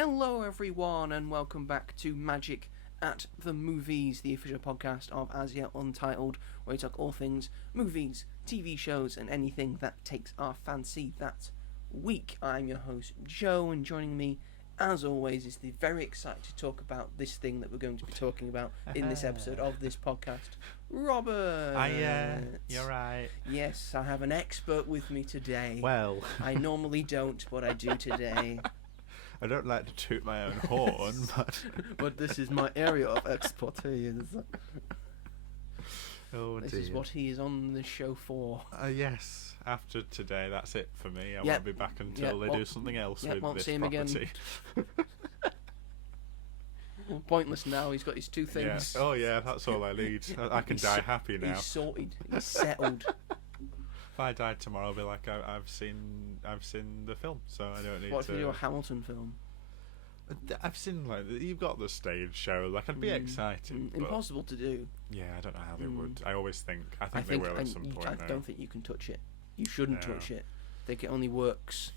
Hello everyone and welcome back to Magic at the Movies, the official podcast of As Yet Untitled, where we talk all things movies, TV shows and anything that takes our fancy that week. I'm your host Joe, and joining me as always is the very excited to talk about this thing that we're going to be talking about in this episode of this podcast, Robert. You're right. Yes, I have an expert with me today. Well, I normally don't, but I do today. I don't like to toot my own horn, but this is my area of expertise. Oh This dear. is what he is on the show for. Yes, after today, that's it for me. I Yep. won't be back until Yep, they do something else with won't this see him again. property. Pointless now, he's got his two Yeah. things. Oh yeah, that's all I need. I can He's die happy now. He's sorted, he's settled. If I died tomorrow, I'll be like, I've seen the film, so I don't need What if to. you do a Hamilton film? I've seen, like, you've got the stage show. Like, I'd be excited. But Impossible to do. yeah, I don't know how they would. I always think. I I think they will at and some you- point. I though. don't think you can touch it. You shouldn't No. touch it. I think it only works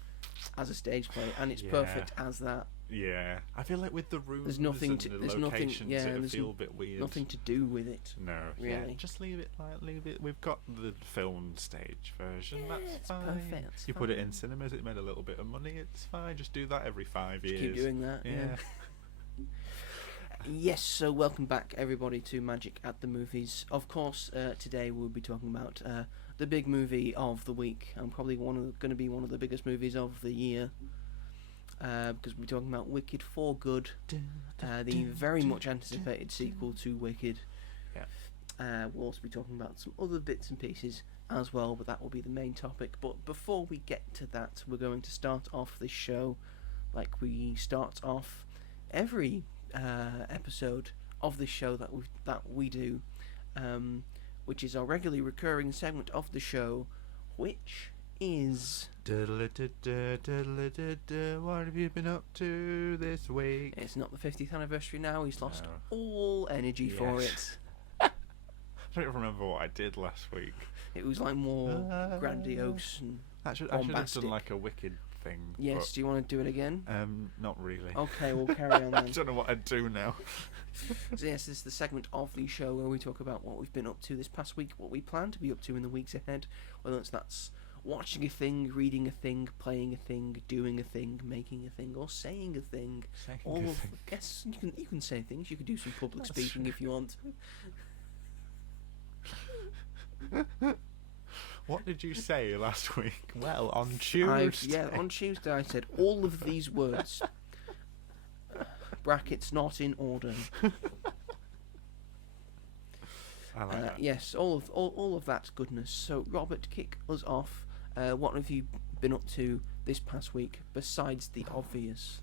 as a stage play, and it's Yeah. perfect as that. Yeah, I feel like with the rooms There's nothing and to. the There's nothing. locations, Yeah, it'll there's feel a bit weird. nothing to do with it. No, yeah, really. just leave it. We've got the film stage version. Yeah, That's it's fine. perfect, it's you put it in fine. cinemas. It made a little bit of money. It's fine. Just do that every 5 Just years. keep doing that. Yeah. Yes, so welcome back everybody to Magic at the Movies. Of course, today we'll be talking about the big movie of the week, and probably going to be one of the biggest movies of the year, because we're talking about Wicked for Good, the very much anticipated sequel to Wicked. Yeah. We'll also be talking about some other bits and pieces as well, but that will be the main topic. But before we get to that, we're going to start off this show like we start off every episode of this show that we do, which is our regularly recurring segment of the show, which is What have you been up to this week? it's not the 50th anniversary now. He's lost No. all energy for Yes. it. I don't remember what I did last week. It was like more grandiose and I should have bombastic. done like a Wicked thing. Yes. Do you want to do it again? But, not really. Okay, we'll carry on I then. don't know what I'd do now. So yes, this is the segment of the show where we talk about what we've been up to this past week, what we plan to be up to in the weeks ahead, whether that's watching a thing, reading a thing, playing a thing, doing a thing, making a thing, or saying a thing. Yes, you can say things. You could do some public That's speaking if you want. What did you say last week? Well, on Tuesday. On Tuesday I said all of these words. Brackets not in order. I like that. Yes, all of that goodness. So Robert, kick us off. What have you been up to this past week besides the obvious,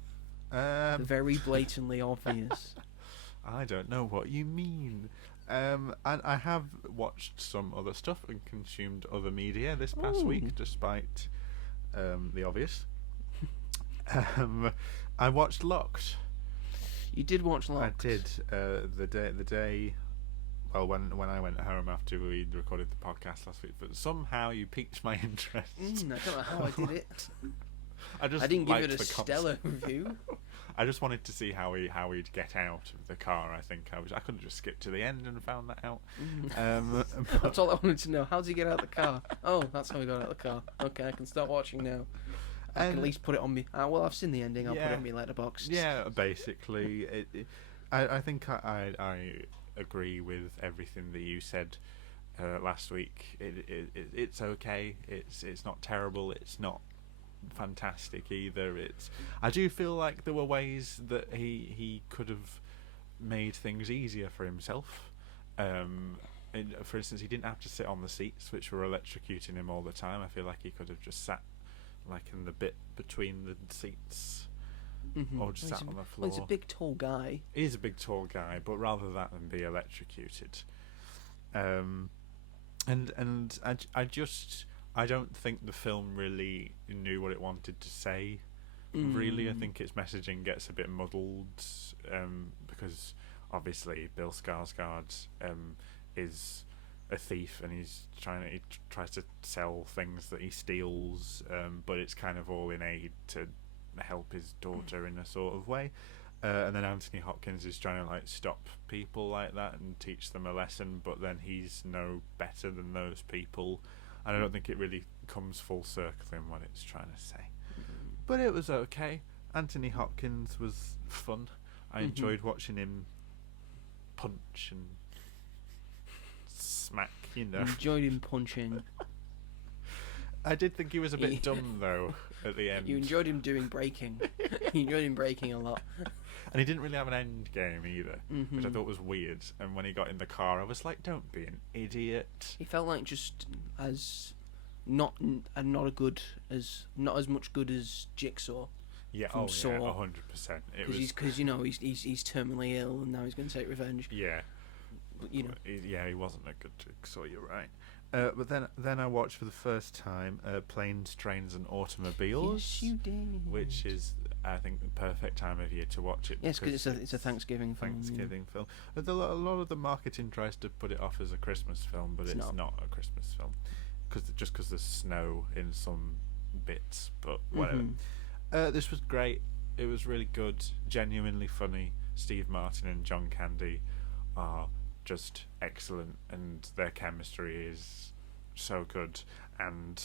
the very blatantly obvious? I don't know what you mean. And I have watched some other stuff and consumed other media this past Ooh. week, despite the obvious. I watched Locked. You did watch Locked. I did. The day. Well, when I went home after we recorded the podcast last week, but somehow you piqued my interest. I don't know how I did it. I didn't give it liked a the stellar concept. review. I just wanted to see how he'd get out of the car. I think I couldn't just skip to the end and found that out. That's all I wanted to know. How did he get out of the car? Oh, that's how he got out of the car. Okay, I can start watching now. I can at least put it on me. Well, I've seen the ending. I'll put it on my Letterboxd. Yeah, basically, I think I agree with everything that you said last week. It's okay. It's not terrible. It's not fantastic either. I do feel like there were ways that he could have made things easier for himself. For instance, he didn't have to sit on the seats, which were electrocuting him all the time. I feel like he could have just sat like in the bit between the seats, or just sat on the floor. Well, he's a big, tall guy. He is a big, tall guy, but rather that than be electrocuted. And I don't think the film really knew what it wanted to say. Really, I think its messaging gets a bit muddled, because obviously Bill Skarsgård is a thief, and he tries to sell things that he steals, but it's kind of all in aid to help his daughter in a sort of way. And then Anthony Hopkins is trying to like stop people like that and teach them a lesson, but then he's no better than those people. And I don't think it really comes full circle in what it's trying to say. But it was okay. Anthony Hopkins was fun. I enjoyed watching him punch and smack, Enjoyed him punching. I did think he was a bit dumb, though, at the end. You enjoyed him doing breaking. You enjoyed him breaking a lot. And he didn't really have an end game either, which I thought was weird. And when he got in the car, I was like, don't be an idiot. He felt like just as not as much good as Jigsaw. Yeah, from Saw. 100%. Because he's terminally ill and now he's going to take revenge. Yeah. But, he wasn't a good Jigsaw, you're right. But then I watched for the first time Planes, Trains and Automobiles. Yes, you did. Which is, I think, the perfect time of year to watch it. Yes, because it's a Thanksgiving film. Film. A lot of the marketing tries to put it off as a Christmas film, but it's not a Christmas film. Because there's snow in some bits, but whatever. This was great. It was really good, genuinely funny. Steve Martin and John Candy are just excellent, and their chemistry is so good. And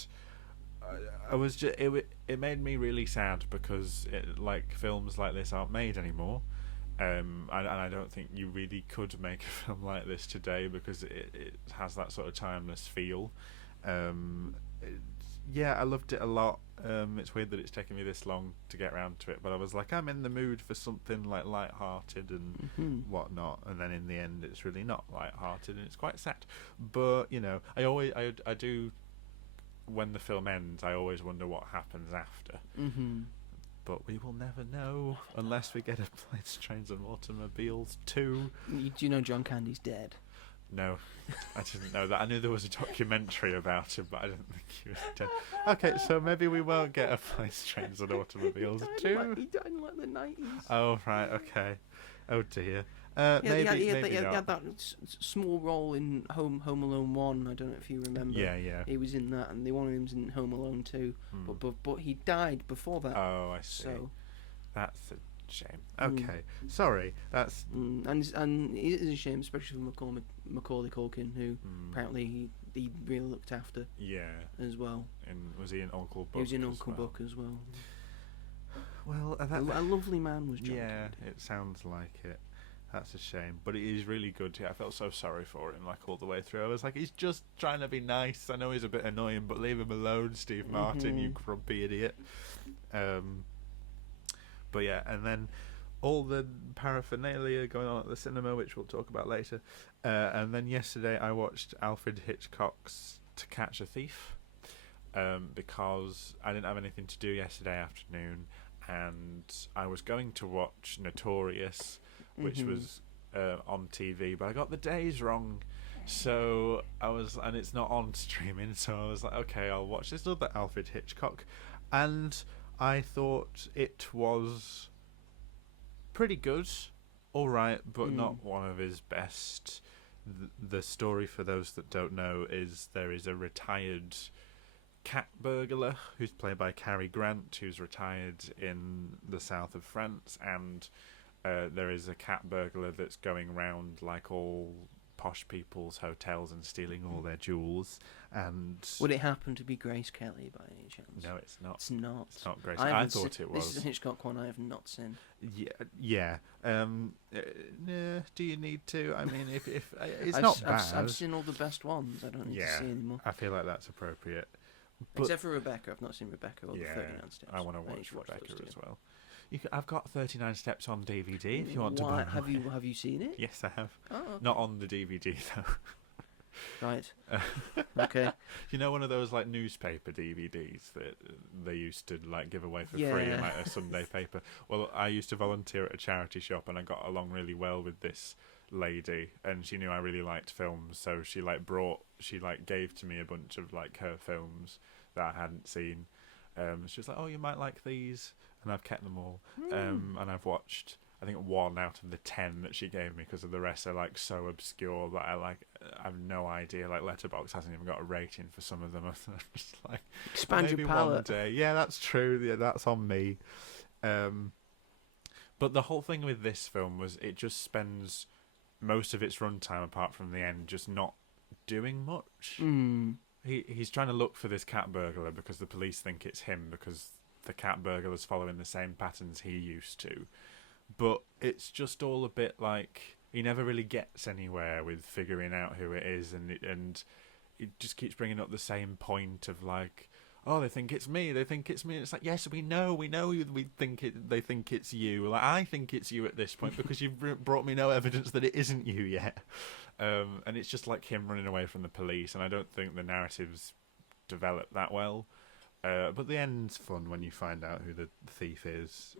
I was just it made me really sad because films like this aren't made anymore. And I don't think you really could make a film like this today because it has that sort of timeless feel. I loved it a lot. It's weird that it's taken me this long to get around to it, but I was like, I'm in the mood for something like light-hearted and whatnot, and then in the end it's really not light-hearted and it's quite sad. But I do, when the film ends, I always wonder what happens after. But we will never know unless we get a Planes, Trains and Automobiles 2. Do you know John Candy's dead? No, I didn't know that. I knew there was a documentary about him, but I didn't think he was dead. Okay, so maybe we won't get a Planes, Trains and Automobiles 2. He died in the 90s. Oh, right, okay. Oh, dear. He had that small role in Home Alone 1. I don't know if you remember. Yeah. He was in that, and they wanted him in Home Alone 2. But he died before that. Oh, I see. So that's a shame. Okay, sorry. That's and it is a shame, especially for Macaulay Culkin, who apparently he really looked after. Yeah. As well. And was he in Uncle Buck? He was in Uncle Buck as well. Well, a lovely man was John. Yeah, Candy. it sounds like it. That's a shame, but it is really good. I felt so sorry for him, all the way through. I was like, he's just trying to be nice. I know he's a bit annoying, but leave him alone, Steve Martin, you grumpy idiot. But yeah, and then all the paraphernalia going on at the cinema, which we'll talk about later. And then yesterday I watched Alfred Hitchcock's To Catch a Thief, because I didn't have anything to do yesterday afternoon, and I was going to watch Notorious, which was on TV, but I got the days wrong. So and it's not on streaming, so I was like, okay, I'll watch this other Alfred Hitchcock. And I thought it was pretty good, alright, but not one of his best. The story, for those that don't know, is there is a retired cat burglar who's played by Cary Grant, who's retired in the south of France, and there is a cat burglar that's going around all posh people's hotels and stealing all their jewels. And would it happen to be Grace Kelly by any chance? No, it's not. It's not. It's not Grace. I thought it was. This is a Hitchcock one I have not seen. Yeah. Do you need to? I mean, if it's not bad. I've seen all the best ones. I don't need to see anymore. I feel like that's appropriate. Except for Rebecca, I've not seen Rebecca or the 39 Steps. I want to watch Rebecca as well. I've got 39 Steps on DVD if you want to buy it. Have you seen it? Yes, I have. Oh, okay. Not on the DVD though. Right. Okay. You know, one of those newspaper DVDs that they used to give away for free in a Sunday paper. Well, I used to volunteer at a charity shop, and I got along really well with this lady, and she knew I really liked films, so she gave to me a bunch of her films that I hadn't seen. She was like, "Oh, you might like these," and I've kept them all. And I've watched, I think, 1 out of the 10 that she gave me, because the rest are so obscure that I have no idea. Letterboxd hasn't even got a rating for some of them. I'm just expand your palette. One day. Yeah, that's true. Yeah, that's on me. But the whole thing with this film was it just spends most of its runtime, apart from the end, just not doing much. He's trying to look for this cat burglar because the police think it's him because the cat burglar's following the same patterns he used to. But it's just all a bit like he never really gets anywhere with figuring out who it is, and it just keeps bringing up the same point of like, oh, they think it's me. It's like, yes, we know. They think it's you. Like, I think it's you at this point because you've brought me no evidence that it isn't you yet. And it's just like him running away from the police, and I don't think the narrative's developed that well. But the end's fun when you find out who the thief is.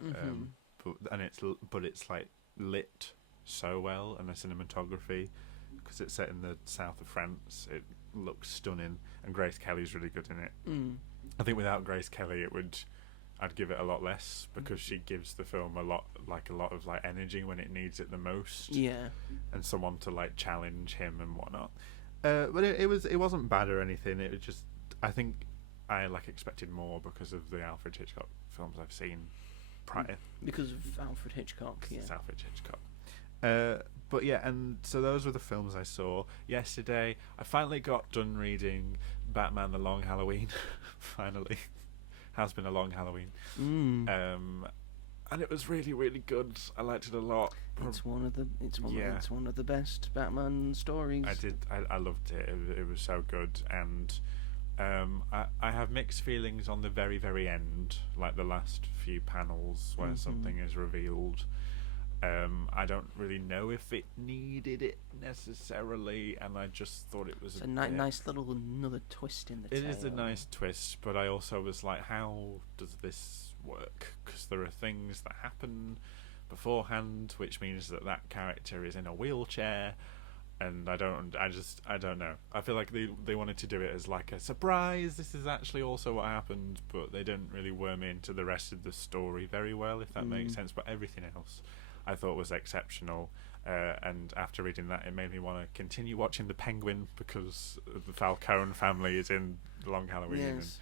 But it's like lit so well, and the cinematography, because it's set in the south of France, it looks stunning, and Grace Kelly's really good in it. I think without Grace Kelly, I'd give it a lot less, because she gives the film a lot of like energy when it needs it the most. Yeah, and someone to like challenge him and whatnot. But it wasn't bad or anything. It was just, I think I like expected more because of the Alfred Hitchcock films I've seen prior. Because of Alfred Hitchcock, yeah. It's Alfred Hitchcock. But yeah, and so those were the films I saw yesterday. I finally got done reading Batman: The Long Halloween. Finally, has been a long Halloween. And it was really, really good. I liked it a lot. It's one of the best Batman stories. I loved it. It was so good, and I have mixed feelings on the very, very end, like the last few panels where something is revealed. I don't really know if it needed it necessarily, and I just thought it was a nice little another twist in the tale. It is a nice twist, but I also was like, how does this work? Because there are things that happen beforehand, which means that character is in a wheelchair, and I don't know. I feel like they wanted to do it as like a surprise. This is actually also what happened, but they didn't really worm into the rest of the story very well, if that makes sense. But everything else I thought was exceptional, and after reading that, it made me want to continue watching The Penguin, because the Falcone family is in The Long Halloween. Yes.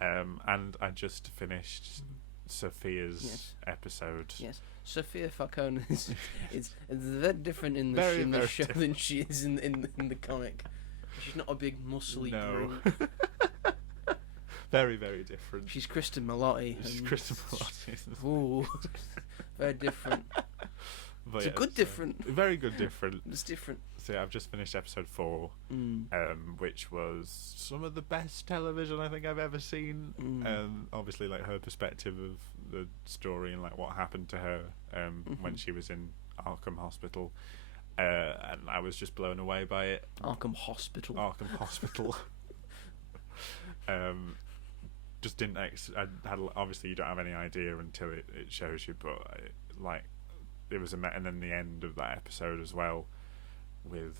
And I just finished Sophia's episode. Yes, Sophia Falcone is very different in the show than she is in the comic. She's not a big muscly brute. Very, very different. She's Kristen Milotti. Ooh, very different. But it's a good different. Very good different. It's different. So yeah, I've just finished episode 4, which was some of the best television I think I've ever seen. Obviously, like her perspective of the story and like what happened to her when she was in Arkham Hospital, and I was just blown away by it. Arkham Hospital. Just didn't. Obviously, you don't have any idea until it shows you, but it was and then the end of that episode as well, with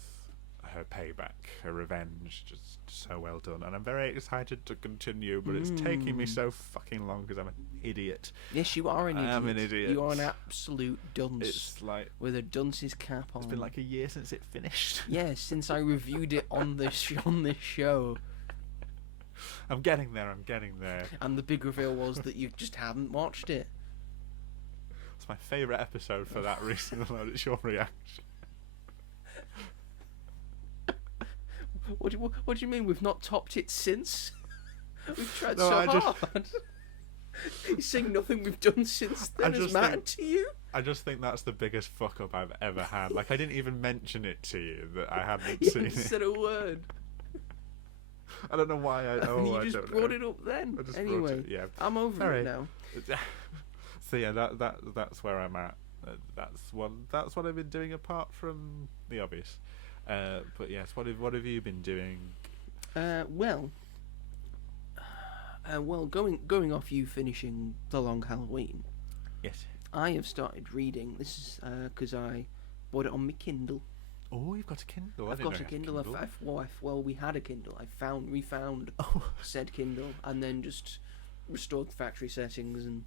her payback, her revenge, just so well done, and I'm very excited to continue, but it's taking me so fucking long because I'm an idiot. Yes, you are an idiot. I'm an idiot. You are an absolute dunce. It's like with a dunce's cap on. It's been like a year since it finished. Yes, since I reviewed it on this show. I'm getting there. And the big reveal was that you just haven't watched it. It's my favourite episode for that reason alone. It's your reaction. What do you mean we've not topped it since? We've tried hard. You're saying nothing we've done since then has mattered to you? I just think that's the biggest fuck up I've ever had. Like, I didn't even mention it to you that I hadn't seen it. You said a word. I don't know why you just brought it up then. Anyway, I'm over it now. So yeah, that's where I'm at. That's what I've been doing apart from the obvious. But yes, what have you been doing? Well, going off you finishing The Long Halloween. Yes. I have started reading. This is because I bought it on my Kindle. Oh, you've got a Kindle. I've got a Kindle. Well, we had a Kindle. We found said Kindle, and then just restored the factory settings and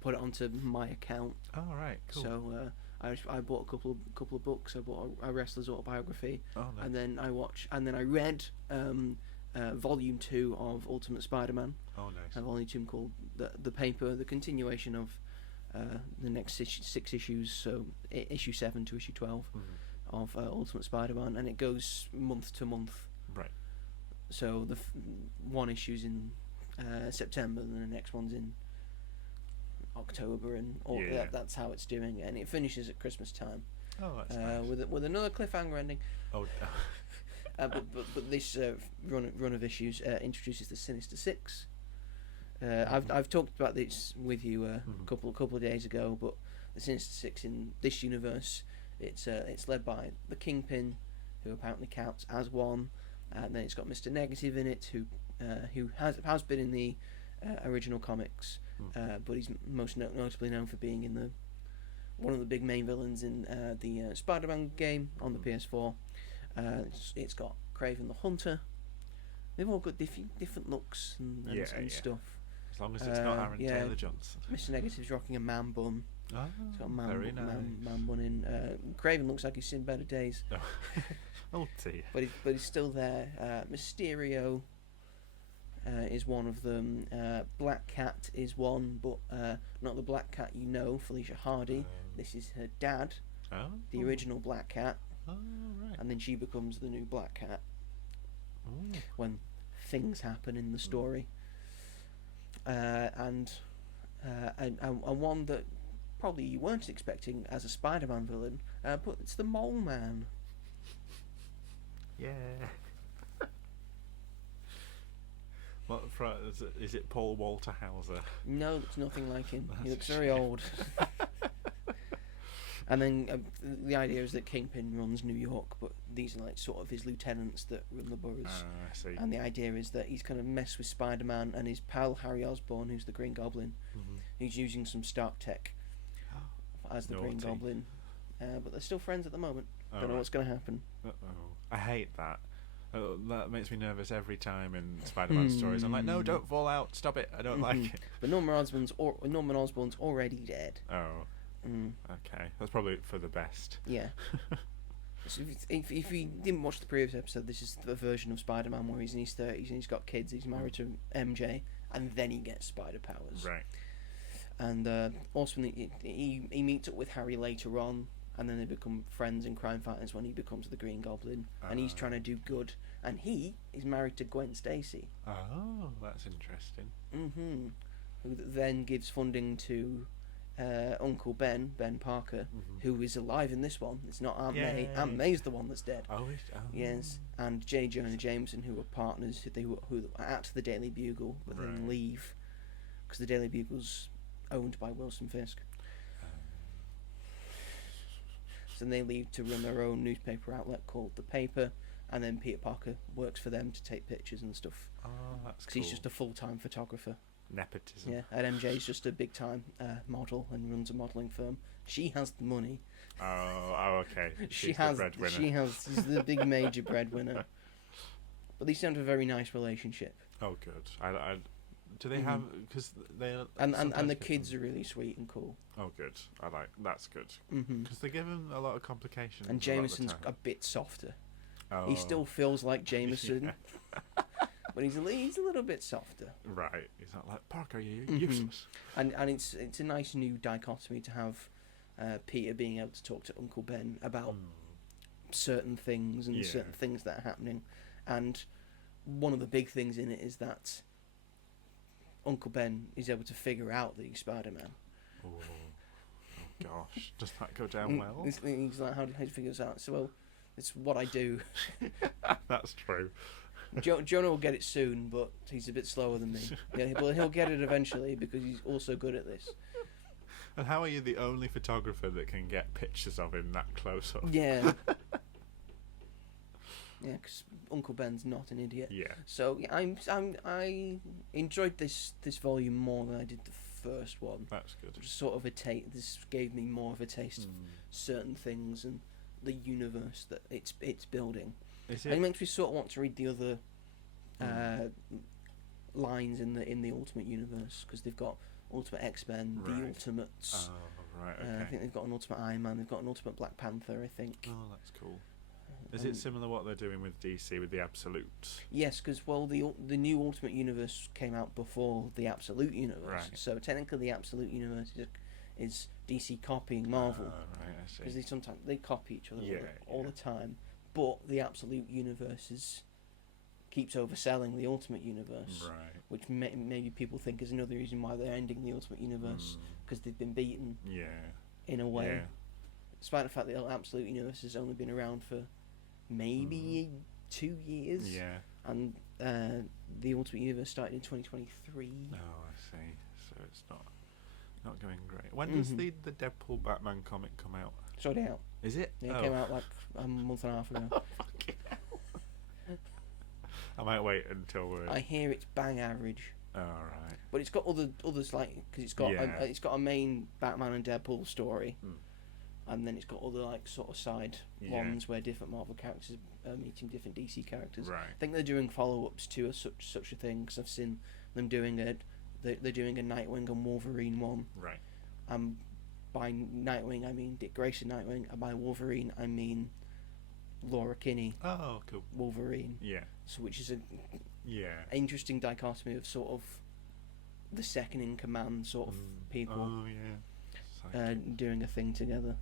put it onto my account. Oh, right, cool. So I bought a couple of books. I bought a wrestler's autobiography, nice. and then I read Volume 2 of Ultimate Spider-Man. Oh, nice. A volume 2 called the Paper, the continuation of the next six issues, so issue 7 to issue 12 of Ultimate Spider-Man, and it goes month to month. Right. So the one issue's in September, and the next one's in October, and that's how it's doing, and it finishes at Christmas time. Oh, that's nice. With another cliffhanger ending. Oh. But this run of issues introduces the Sinister Six. I've talked about this with you a couple of days ago, but the Sinister Six in this universe, it's led by the Kingpin, who apparently counts as one, and then it's got Mr. Negative in it, who has been in the original comics, but he's most notably known for being in one of the big main villains in the Spider-Man game on the PS4. It's got Kraven the Hunter. They've all got different looks and stuff. As long as it's not Aaron Taylor Johnson. Mr. Negative's rocking a man bun. Oh, he's got a man bun in. Kraven looks like he's seen better days. Oh dear. But he's still there. Mysterio is one of them. Black Cat is one, but not the Black Cat you know, Felicia Hardy. This is her dad, the original Black Cat. Oh, right. And then she becomes the new Black Cat when things happen in the story. And one that probably you weren't expecting as a Spider-Man villain, but it's the Mole Man. Yeah. What is it? Paul Walter Hauser? No, it's nothing like him. He looks very old. And then the idea is that Kingpin runs New York, but these are like sort of his lieutenants that run the boroughs. I see. And the idea is that he's going to mess with Spider-Man and his pal Harry Osborn, who's the Green Goblin. He's using some Stark tech as the Green Goblin, but they're still friends at the moment. Don't know what's going to happen. I hate that. That makes me nervous every time in Spider-Man stories. I'm like, no, don't fall out. Stop it. I don't like it. But Norman Osborn's already dead. Oh. Okay, that's probably for the best. Yeah. So if you didn't watch the previous episode, this is the version of Spider-Man where he's in his 30s and he's got kids. He's married to MJ, and then he gets spider powers. Right. And also he meets up with Harry later on, and then they become friends and crime fighters when he becomes the Green Goblin, and he's trying to do good. And he is married to Gwen Stacy. Oh, that's interesting. Who then gives funding to Uncle Ben Parker, who is alive in this one. It's not Aunt May. Aunt May's the one that's dead. Yes, and J. Jonah Jameson, who were partners, who are at the Daily Bugle, but then leave because the Daily Bugle's owned by Wilson Fisk. So they leave to run their own newspaper outlet called The Paper, and then Peter Parker works for them to take pictures and stuff. Oh, that's cool. Because he's just a full-time photographer. Nepotism. Yeah, and MJ's just a big-time model and runs a modelling firm. She has the money. Oh, okay. She's the breadwinner. She's the big major breadwinner. But they seem to have a very nice relationship. Oh, good. Do they have? Because they and the kids are really sweet and cool. Oh, good. That's good. Because they're given a lot of complications. And Jameson's a bit softer. Oh. He still feels like Jameson. But he's a little bit softer. Right. He's not like, Parker, you're useless. And it's a nice new dichotomy to have Peter being able to talk to Uncle Ben about certain things and certain things that are happening. And one of the big things in it is that Uncle Ben is able to figure out that he's Spider-Man. Oh gosh. Does that go down well? He's like, how do you figure this out? So, well, it's what I do. That's true. Jonah will get it soon, but he's a bit slower than me. Yeah, but he'll get it eventually because he's also good at this. And how are you the only photographer that can get pictures of him that close up? Yeah. Yeah, because Uncle Ben's not an idiot. Yeah. So yeah, I enjoyed this volume more than I did the first one. That's good. Just sort of this gave me more of a taste of certain things and the universe that it's building. Is And it? it makes me sort of want to read the other lines in the Ultimate Universe, because they've got Ultimate X-Men, the Ultimates. Oh, right, okay. I think they've got an Ultimate Iron Man. They've got an Ultimate Black Panther, I think. Oh, that's cool. Is it similar what they're doing with DC with the Absolutes? Yes, because the new Ultimate Universe came out before the Absolute Universe, Right. so technically the Absolute Universe is DC copying Marvel. Right, I see. Because they copy each other Yeah, all the time. But the Absolute Universe keeps overselling the Ultimate Universe. Right. Which maybe people think is another reason why they're ending the Ultimate Universe. Because they've been beaten. Yeah. In a way. Yeah. Despite the fact that the Absolute Universe has only been around for maybe 2 years. Yeah. And the Ultimate Universe started in 2023. Oh, I see. So it's not going great. When does the Deadpool Batman comic come out? It's already out. Is it? Yeah, it came out like a month and a half ago. Oh, fucking hell. I might wait until we're... I hear it's bang average. Oh, right. But it's got others like, because it's got a main Batman and Deadpool story, and then it's got other like sort of side ones where different Marvel characters are meeting different DC characters. Right. I think they're doing follow-ups to such a thing, because I've seen them doing they're doing a Nightwing and Wolverine one. Right. By Nightwing I mean Dick Grayson Nightwing, and by Wolverine I mean Laura Kinney. Oh, cool. Wolverine. Yeah. So which is a interesting dichotomy of sort of the second in command sort of people. Oh, yeah. Doing a thing together.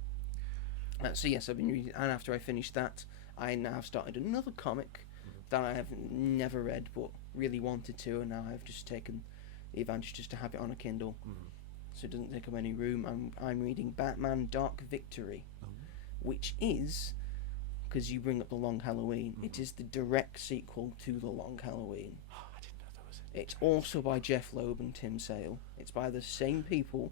So yes, I've been reading, and after I finished that, I now started another comic that I have never read but really wanted to, and now I've just taken the advantage just to have it on a Kindle, so it doesn't take up any room. I'm reading Batman Dark Victory, which is, because you bring up The Long Halloween, it is the direct sequel to The Long Halloween. Oh, I didn't know that was it. It's also by Jeff Loeb and Tim Sale. It's by the same people,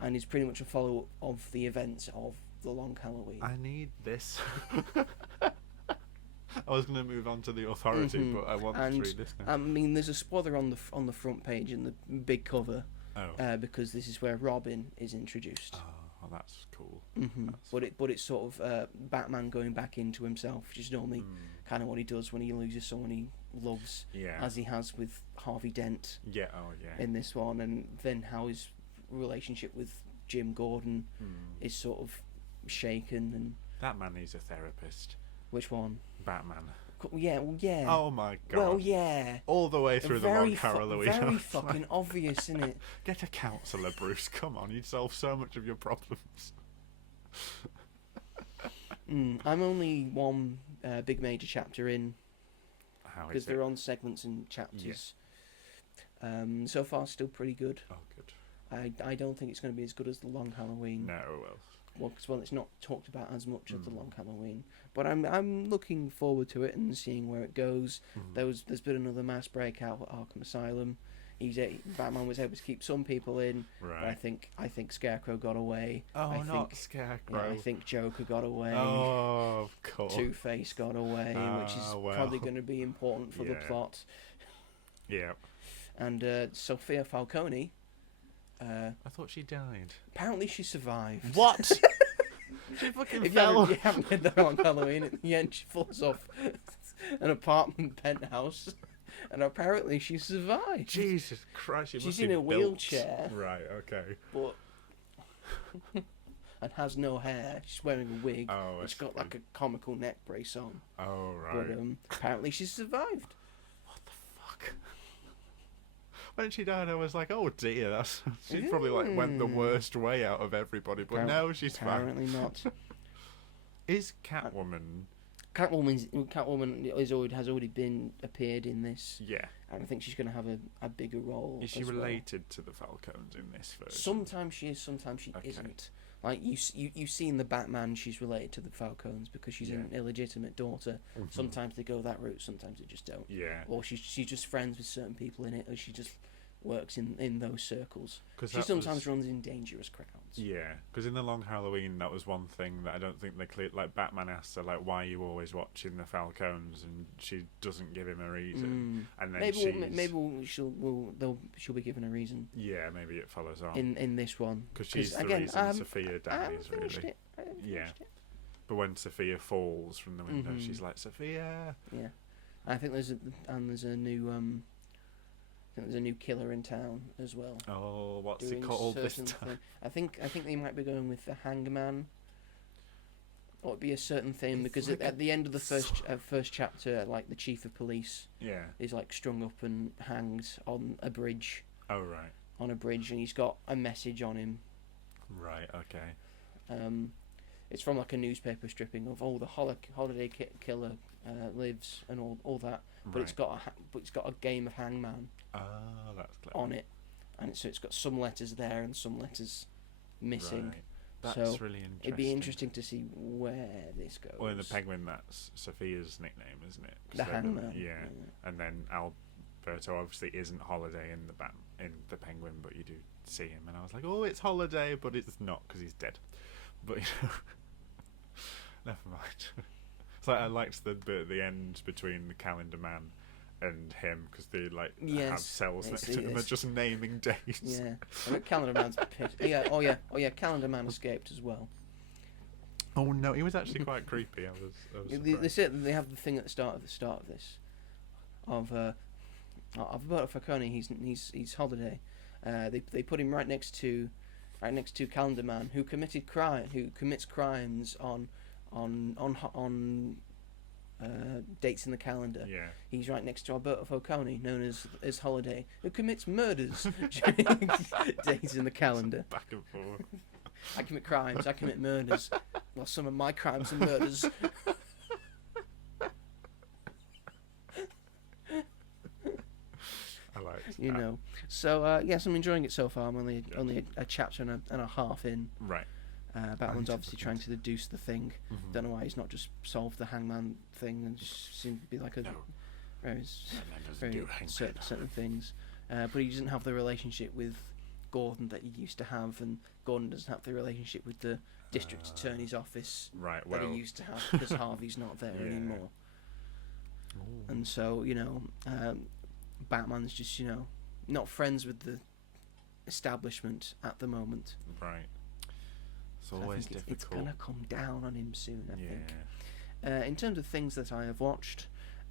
and is pretty much a follow-up of the events of The Long Halloween. I need this. I was going to move on to The Authority, but I want to read this now. I mean, there's a spoiler on the front page in the big cover, because this is where Robin is introduced. Oh, that's cool. But it's sort of Batman going back into himself, which is normally kind of what he does when he loses someone he loves, as he has with Harvey Dent. In this one, and then how his relationship with Jim Gordon is sort of shaken. And that man needs a therapist. Which one? Batman. Yeah, well, yeah. Oh my god. Well, yeah. All the way through The Long Halloween. Very fucking obvious, isn't it? Get a counsellor, Bruce. Come on, you'd solve so much of your problems. I'm only one big major chapter in, because they're on segments and chapters. So far, still pretty good. Oh, good. I don't think it's going to be as good as The Long Halloween. No, well, it's not talked about as much as The Long Halloween, but I'm looking forward to it and seeing where it goes. There's been another mass breakout at Arkham Asylum. Batman was able to keep some people in. Right. But I think Scarecrow got away. Not Scarecrow. Yeah, I think Joker got away. Oh, of course. Two-Face got away, which is probably going to be important for the plot. Yeah. And Sophia Falcone. I thought she died. Apparently she survived. What? She fucking if fell. You haven't read that on Halloween, at the end she falls off an apartment penthouse, and apparently she survived. Jesus Christ, she's in a wheelchair. Right, okay. But and has no hair. She's wearing a wig. Oh, she's got like a comical neck brace on. Oh, right. But apparently she survived. What the fuck? When she died, I was like, "Oh dear, she's probably like went the worst way out of everybody." But no, she's apparently not. Is Catwoman? Catwoman has already been appeared in this. Yeah. And I think she's going to have a bigger role. Is she related to the Falcons in this version? Sometimes she is, sometimes she isn't. Like you see in the Batman, she's related to the Falcons because she's an illegitimate daughter. Sometimes they go that route, sometimes they just don't. Yeah. Or she's just friends with certain people in it, or she just works in those circles. She sometimes runs in dangerous crowds. Yeah, because in The Long Halloween, that was one thing that I don't think they cleared. Like, Batman asks her, like, why are you always watching the Falcons? And she doesn't give him a reason. And then maybe she'll be given a reason. Yeah, maybe it follows on. In this one. Because she's the reason Sophia dies, really. It. Yeah. But when Sophia falls from the window, she's like, Sophia! Yeah. I think there's a new... there's a new killer in town as well. Oh, what's he called this time? I think they might be going with the Hangman. Or it'd be a certain thing because like at the end of the first chapter, like the chief of police, is like strung up and hanged on a bridge. Oh right. On a bridge, and he's got a message on him, Right. Okay. It's from like a newspaper stripping of the holiday killer lives and all that, but Right. it's got a game of Hangman Ah, that's clever. on it, and it's got some letters there and some letters missing. Right. That's So really interesting. it'd be interesting to see where this goes. Well, in the Penguin, that's Sophia's nickname, isn't it? The Hangman. Yeah. And then Alberto obviously isn't Holiday in the Penguin, but you do see him, and I was like, oh, it's Holiday, but it's not because he's dead. But never mind. It's like I liked the bit at the end between the Calendar Man and him because they have cells next to them. They're just naming days. Yeah, and Calendar Man's pissed. Yeah, oh yeah. Calendar Man escaped as well. Oh no, he was actually quite creepy. I was They have the thing at the start of this of Alberto Falcone. He's Holiday. They put him right next to Calendar Man, who commits crimes on dates in the calendar. Yeah. He's right next to Alberto Falcone, known as Holiday, who commits murders during dates in the calendar. Back and forth. I commit crimes, I commit murders. Well, some of my crimes and murders. I liked You that. know. So yes, I'm enjoying it so far. I'm only a chapter and a half in. Right. Batman's obviously trying to deduce the thing. Mhm. Don't know why he's not just solved the Hangman thing and just seemed to be like a No. very, Batman doesn't very do Hangman. certain things. But he doesn't have the relationship with Gordon that he used to have, and Gordon doesn't have the relationship with the district attorney's office Right. that Well. he used to have because Harvey's not there Yeah. anymore. Ooh. And so Batman's just not friends with the establishment at the moment. Right. It's So always I think difficult. it's gonna come down on him soon, I think. Yeah. In terms of things that I have watched,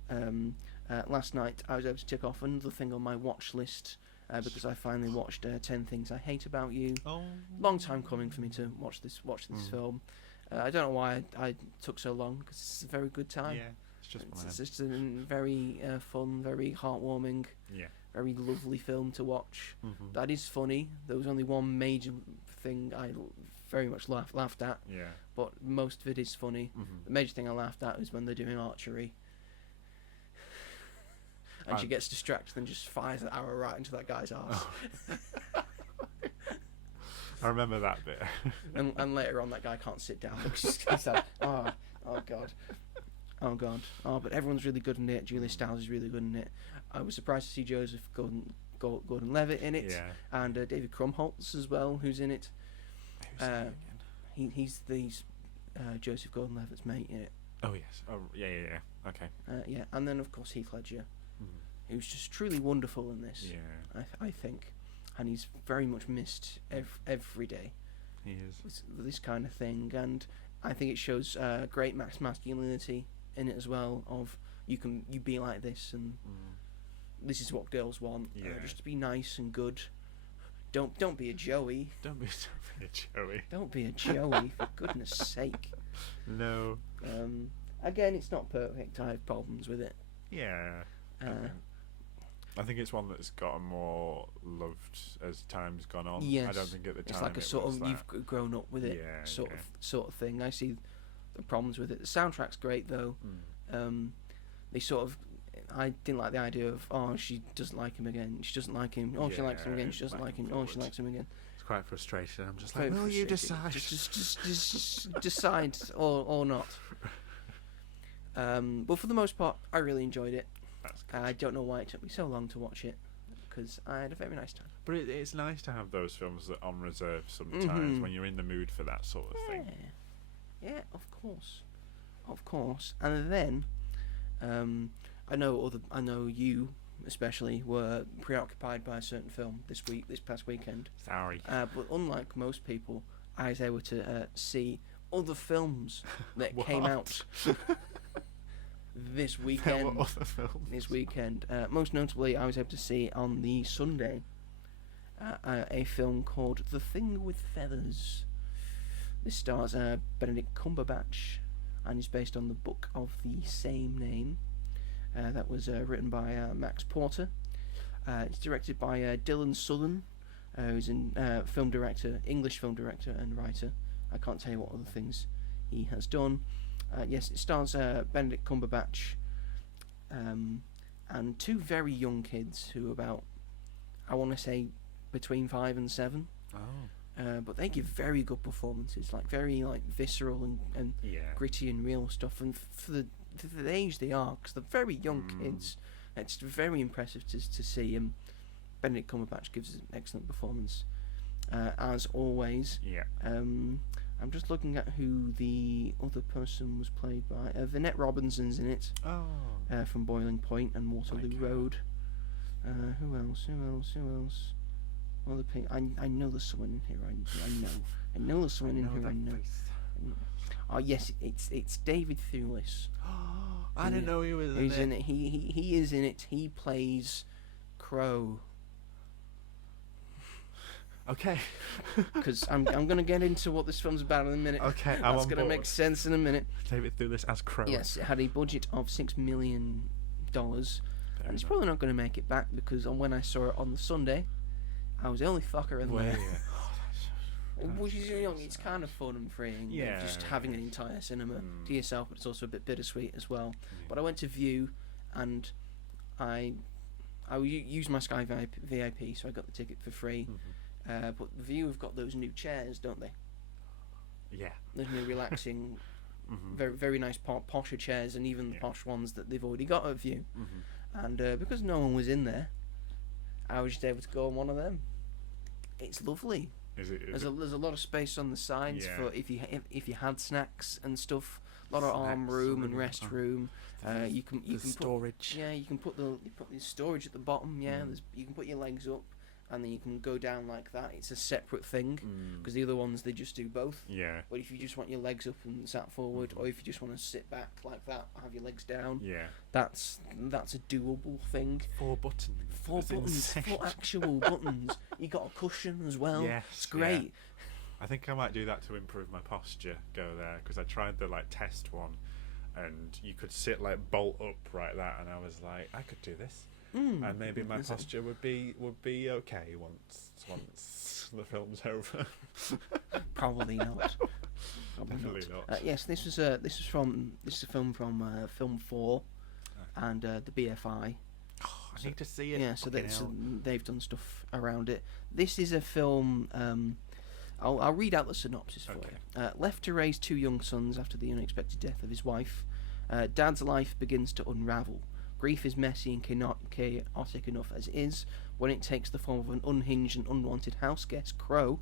last night I was able to tick off another thing on my watch list because I finally watched 10 Things I Hate About You. Oh. Long time coming for me to watch this film. I don't know why I took so long because it's a very good time. Yeah. It's just one It's of them. just a very fun, very heartwarming, Yeah. very lovely film to watch. Mhm. That is funny. There was only one major thing I very much laughed at, Yeah. but most of it is funny. Mhm. The major thing I laughed at is when they're doing archery. And she gets distracted and just fires an arrow right into that guy's arse. Oh. I remember that bit. and later on, that guy can't sit down because he's like, oh god. But everyone's really good in it. Julia Stiles is really good in it. I was surprised to see Joseph Gordon-Levitt in it, Yeah. and David Krumholtz as well, who's in it. Who's that again? He's Joseph Gordon-Levitt's mate in it. Oh yes. Oh yeah. Okay. Yeah, and then of course Heath Ledger, Mhm. who's just truly wonderful in this. Yeah. I think, and he's very much missed every day. He is. This kind of thing, and I think it shows great masculinity in it as well. Of you be like this, and this is what girls want. Yeah. Just to be nice and good. Don't be a Joey. Don't be a Joey. Don't be a Joey, for goodness sake. No. Again, it's not perfect. I have problems with it. Yeah. I think it's one that's gotten more loved as time's gone on. Yes, I don't think at the time it's like a sort of you've grown up with it Yeah, sort yeah. of thing. I see the problems with it. The soundtrack's great though. They sort of, I didn't like the idea of she doesn't like him again. She doesn't like him. She likes him again. She doesn't back like and him. She forward. likes him again. It's quite frustrating. I'm just Very like, will you frustrating. decide? Just decide or not. But for the most part, I really enjoyed it. That's good. I don't know why it took me so long to watch it because I had a very nice time. But it's nice to have those films that are on reserve sometimes Mhm. when you're in the mood for that sort of thing. Yeah, of course. And then, I know you especially were preoccupied by a certain film this past weekend. Sorry. But unlike most people, I was able to see other films that came out this There weekend. were other films. This weekend, most notably, I was able to see on the Sunday a film called The Thing with Feathers. This stars Benedict Cumberbatch and is based on the book of the same name that was written by Max Porter. It's directed by Dylan Southern, who's a film director, English film director and writer. I can't tell you what other things he has done. Yes, it stars Benedict Cumberbatch and two very young kids who are about, I want to say, between 5 and 7. Oh. But they give very good performances, like very visceral and gritty and real stuff. And for the age they are, because they're very young kids, it's very impressive to see. Benedict Cumberbatch gives an excellent performance, as always. Yeah. I'm just looking at who the other person was played by. Vinette Robinson's in it. Oh. From Boiling Point and Waterloo Road. Who else? Well, I know there's someone in here. I know there's someone in here. I know. Oh yes, it's David Thewlis. I didn't know he was in it. He's in it. He is in it. He plays Crow. Okay. Because I'm going to get into what this film's about in a minute. Okay, that's going to make sense in a minute. David Thewlis as Crow. Yes, it had a budget of $6 million, and it's probably not going to make it back because when I saw it on the Sunday, I was the only fucker in there. Which is, it's kind of fun and freeing. Just having an entire cinema to yourself, but it's also a bit bittersweet as well. But I went to View, and I used my Sky VIP, so I got the ticket for free. But View have got those new chairs, don't they? Yeah. Those new relaxing, very very nice posher chairs, and even the posh ones that they've already got at View. And because no one was in there, I was just able to go on one of them. It's lovely. There's a lot of space on the sides for if you had snacks and stuff. A lot of arm room and rest room. You can storage. You can put the storage at the bottom. You can put your legs up, and then you can go down like that. It's a separate thing because the other ones they just do both. Yeah. But if you just want your legs up and sat forward, or if you just want to sit back like that, have your legs down. That's a doable thing. 4 buttons. 4 buttons. 4 actual buttons. You got a cushion as well. Yes, it's great. Yeah. I think I might do that to improve my posture. Go there because I tried the test one, and you could sit bolt upright that, and I was like, I could do this. And maybe my posture would be okay once the film's over. Probably not. Definitely not. Yes, this is a film from Film 4 and the BFI. I need to see it. Yeah, so they've done stuff around it. This is a film. I'll read out the synopsis for you. Left to raise 2 young sons after the unexpected death of his wife, Dad's life begins to unravel. Grief is messy and chaotic enough as is when it takes the form of an unhinged and unwanted house guest, Crow,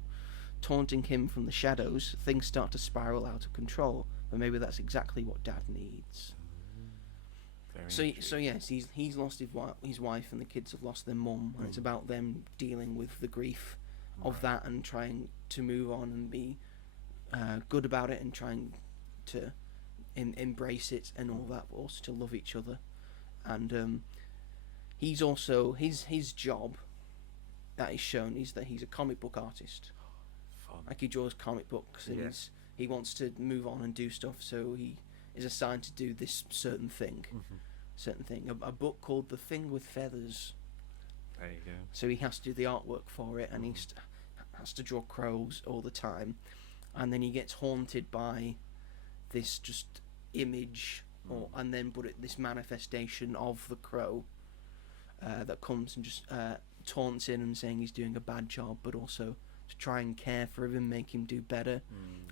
taunting him from the shadows. Things start to spiral out of control, but maybe that's exactly what Dad needs. So yes, he's lost his wife, and the kids have lost their mum, and it's about them dealing with the grief of that and trying to move on and be good about it and trying to embrace it and all that, but also to love each other. And he's also his job that is shown is that he's a comic book artist. Fun. He draws comic books, and he wants to move on and do stuff, so he is assigned to do this certain thing. A book called The Thing with Feathers. There you go. So he has to do the artwork for it, and he has to draw crows all the time, and then he gets haunted by this just image, and then this manifestation of the crow that comes and just taunts him and saying he's doing a bad job, but also to try and care for him and make him do better,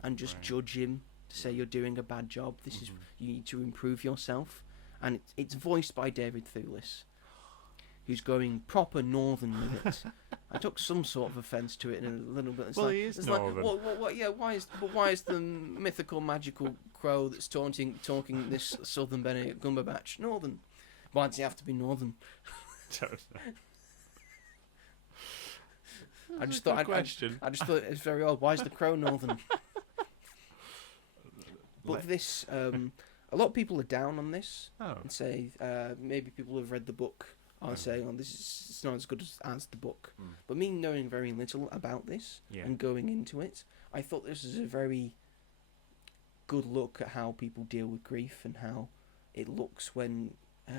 and just judge him to say you're doing a bad job. This is you need to improve yourself, and it's voiced by David Thewlis, who's going proper northern with it. I took some sort of offence to it in a little bit. He is northern. Why is the mythical, magical crow that's talking this southern Benedict Cumberbatch northern? Why does he have to be northern? Don't know. I just thought it's very odd. Why is the crow northern? But this, a lot of people are down on this and say maybe people who've read the book are saying, it's not as good as the book. But me knowing very little about this and going into it, I thought this was a very good look at how people deal with grief and how it looks when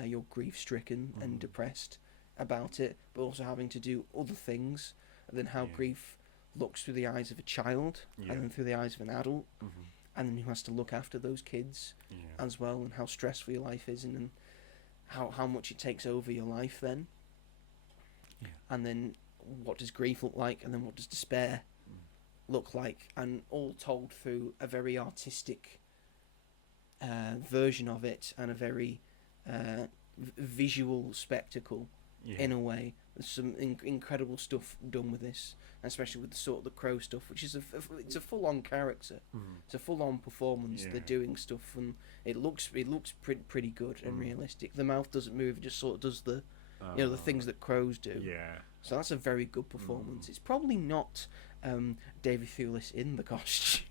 you're grief-stricken and depressed about it, but also having to do other things and then how Yeah. grief looks through the eyes of a child, Yeah. and then through the eyes of an adult, Mm-hmm. and then who has to look after those kids Yeah. as well, and how stressful your life is, and then how much it takes over your life then. Yeah. And then what does grief look like, and then what does despair look like, and all told through a very artistic version of it, and a very visual spectacle Yeah. in a way. There's some incredible stuff done with this, especially with the sort of the crow stuff, which is it's a full-on character. Mhm. It's a full-on performance. Yeah. They're doing stuff, and it looks pretty good and realistic. The mouth doesn't move; it just sort of does the the things that crows do. Yeah. So that's a very good performance. It's probably not David Thewlis in the costume.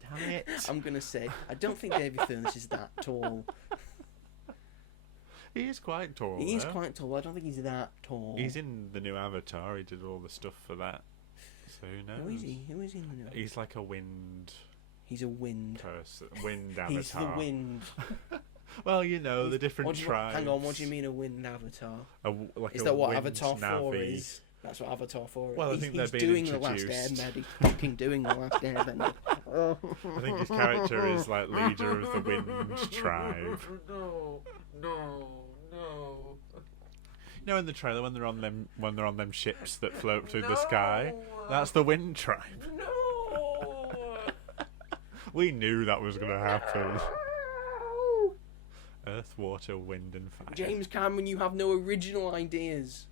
Damn it. I'm gonna say I don't think David Thewlis is that tall. He is quite tall. He is though. quite tall. I don't think he's that tall. He's in the new Avatar. He did all the stuff for that. So who knows? Who is he? Who is he in the new? He's like a wind He's a wind. person. Wind avatar. He's the wind. Well, you know, the different What do you- tribes. Hang on, what do you mean a wind avatar? Like Is a that what wind Avatar 4 Navi. is? That's what Avatar 4 is. Well, I he's, think they're he's being doing the last introduced. airbender. He's fucking doing the last airbender. I think his character is like leader of the wind tribe. No. You know, in the trailer when they're on them ships that float through the sky, that's the wind tribe. No. We knew that was going to happen. Earth, water, wind, and fire. James Cameron, you have no original ideas.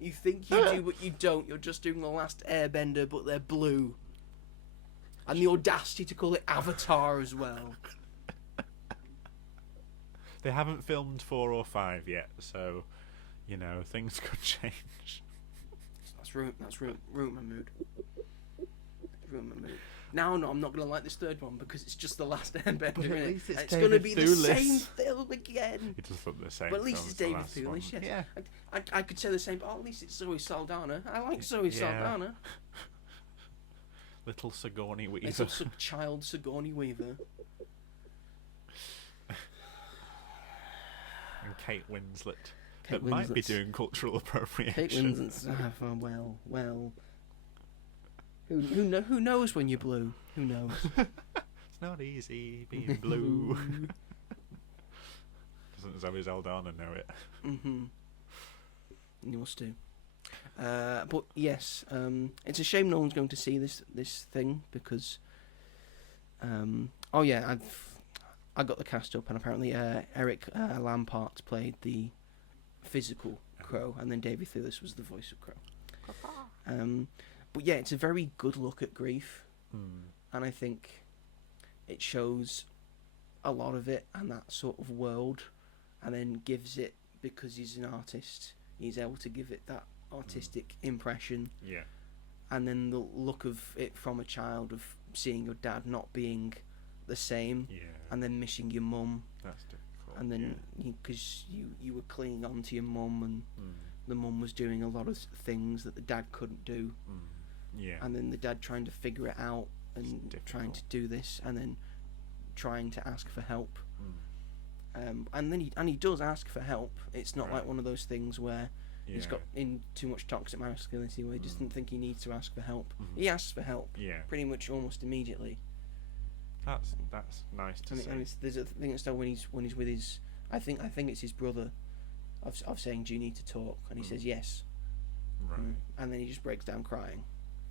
You think you do, but you don't. You're just doing the last airbender, but they're blue. And the audacity to call it Avatar as well. They haven't filmed 4 or 5 yet, so you know things could change. That's ruined my mood. Ruined my mood. Now, no, I'm not going to like this third one because it's just the last airbender. But at innit? least it's going to David be the Thewlis. same film again. It does look the same. But at least film it's as the David last Thewlis, one. yes. Yeah. I could say the same, but at least it's Zoe Saldana. I like Zoe Yeah. Saldana. Little Sigourney Weaver. It's also child Sigourney Weaver. And Kate Winslet. Kate that might be Winslet's- doing cultural appropriation. Kate Winslet's well. Who knows when you're blue? Who knows? It's not easy being blue. Doesn't Zoe Saldana know it? Mm-hmm. You must do. But yes, it's a shame no one's going to see this thing because. I got the cast up, and apparently Eric Lampart played the physical Crow, and then David Thewlis was the voice of Crow. But yeah, it's a very good look at grief, and I think it shows a lot of it and that sort of world, and then gives it, because he's an artist, he's able to give it that artistic impression. Yeah. And then the look of it from a child of seeing your dad not being the same, Yeah. and then missing your mum, That's difficult. and then because you were clinging on to your mum, and the mum was doing a lot of things that the dad couldn't do, Yeah. and then the dad trying to figure it out and It's trying to difficult. do this, and then trying to ask for help. And then he does ask for help. It's not like Right. one of those things where he's Yeah. got in too much toxic masculinity where he doesn't think he needs to ask for help. Mhm. He asks for help Yeah. pretty much almost immediately. That's nice to see. And there's a thing at start when he's with his, I think it's his brother, of saying, "Do you need to talk?" And he says yes. Right. And then he just breaks down crying.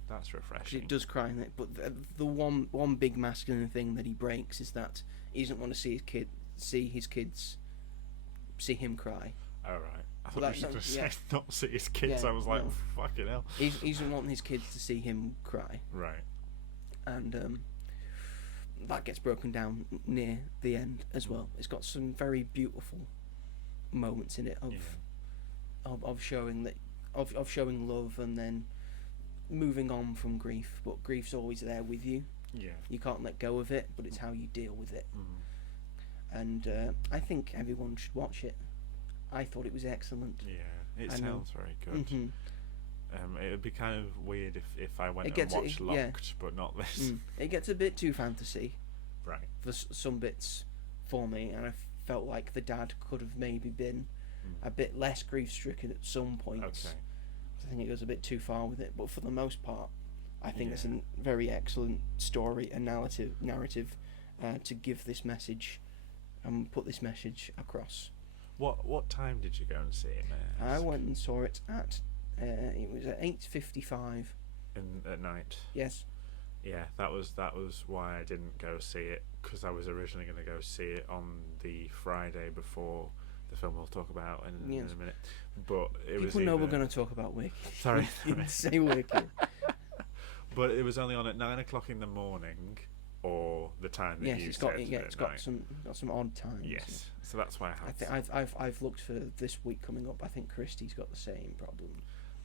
That's 'Cause refreshing. it does cry in it, but the one big masculine thing that he breaks is that he doesn't want to see his kids see him cry. All right. I thought Well, you were going to say yeah. not see his kids. Yeah, I was like, no. fucking hell. He doesn't want his kids to see him cry, Right. and that gets broken down near the end as well. It's got some very beautiful moments in it of showing that of showing love, and then moving on from grief. But grief's always there with you. Yeah. You can't let go of it, but it's how you deal with it. And I think everyone should watch it. I thought it was excellent. Yeah. It I know. sounds very good. Mhm. It would be kind of weird if I went It and gets- watched yeah. Locked, but not this. It gets a bit too fantasy Right. for some bits for me, and I felt like the dad could have maybe been a bit less grief stricken at some points. Okay. I think it goes a bit too far with it, but for the most part, I think it's Yeah. a very excellent story and narrative to give this message and put this message across. What time did you go and see it, mate? I went and saw it at it was at 8:55. At night. Yes. Yeah, that was why I didn't go see it, because I was originally going to go see it on the Friday before the film we'll talk about in Yes. a minute. But it was People know we're going to talk about Wicked. Sorry. We didn't say Wicked. But it was only on at 9 o'clock in the morning, or the time that Yes, you it's got said. it's at got night. some odd times. Yes, so that's why I had. I've looked for this week coming up. I think Christie's got the same problem.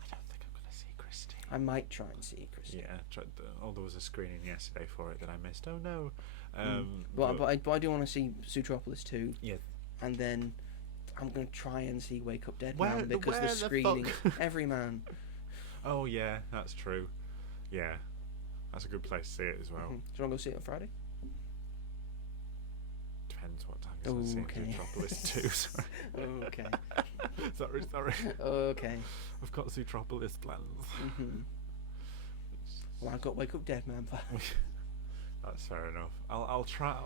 I don't think I'm going to see Christie. I might try and see Christie. Yeah, there was a screening yesterday for it that I missed. Oh no. But I do want to see Zootropolis 2. Yeah. And then I'm going to try and see Wake Up Dead Where- Man because where the the screening fuck- Everyman. Oh yeah, that's true. Yeah, that's a good place to see it as well. Do you want to go see it on Friday? Depends what time you're seeing Okay. Zootropolis 2. Sorry. Okay. sorry. Okay. I've got Zootropolis plans. Well, I've got Wake Up Dead Man. That's fair enough. I'll try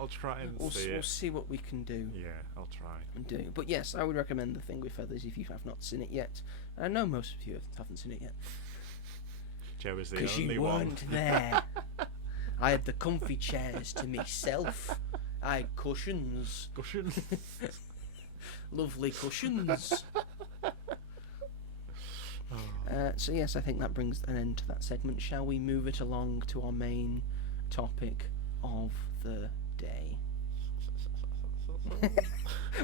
and We'll see it. see what we can do. Yeah, I'll try. And do. But yes, I would recommend The Thing with Feathers if you have not seen it yet. I know most of you haven't seen it yet. Joe is the Because only you one. weren't there. I had the comfy chairs to myself. I had cushions. Cushion. Lovely cushions. So yes, I think that brings an end to that segment. Shall we move it along to our main topic of the day?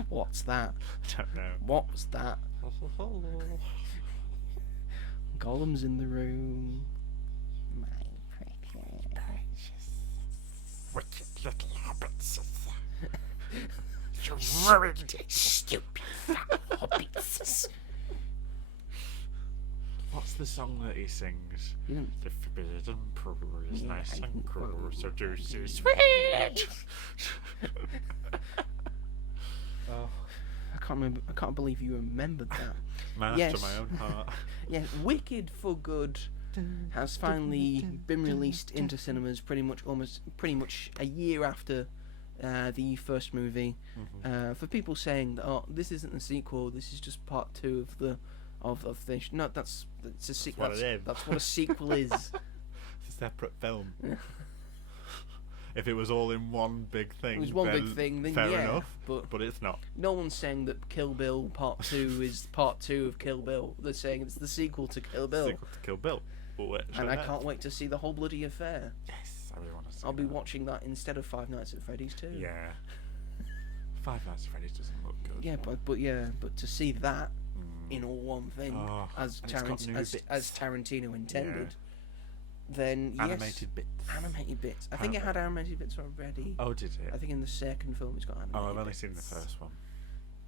What's that? I don't know. What was that? Gollum's in the room. My precious. Wicked little hobbits. You ruined it, stupid fat hobbits. What's the song that he sings? You don't- The forbidden pearl is Yeah, nice I and can- cool, so juicy, Sweet. sweet. Oh, I can't believe you remembered that. man Yes. after my own heart. Yeah, Wicked for Good has finally been released into cinemas pretty much a year after the first movie. For people saying that, oh, this isn't the sequel, this is just part 2 of this. No, it's a sequel. what it is. That's what a sequel is. It's a separate film. If it was all in one big thing, It was one big thing, then fair yeah, enough. but it's not. no one's saying that Kill Bill Part 2 is Part 2 of Kill Bill. They're saying it's the sequel to Kill Bill. Sequel to Kill Bill. And I can't wait to see the whole bloody affair. Yes, I really want to see I'll be that. watching that instead of Five Nights at Freddy's too. Yeah. Five Nights at Freddy's doesn't look good. Yeah, but to see that in all one thing, Oh, as and it's got new bits. Tarantino intended, then Animated bits. yes, animated bits. I think it had animated bits already. Oh, did it? I think in the second film it's got animated. Oh, I've only bits. seen the first one,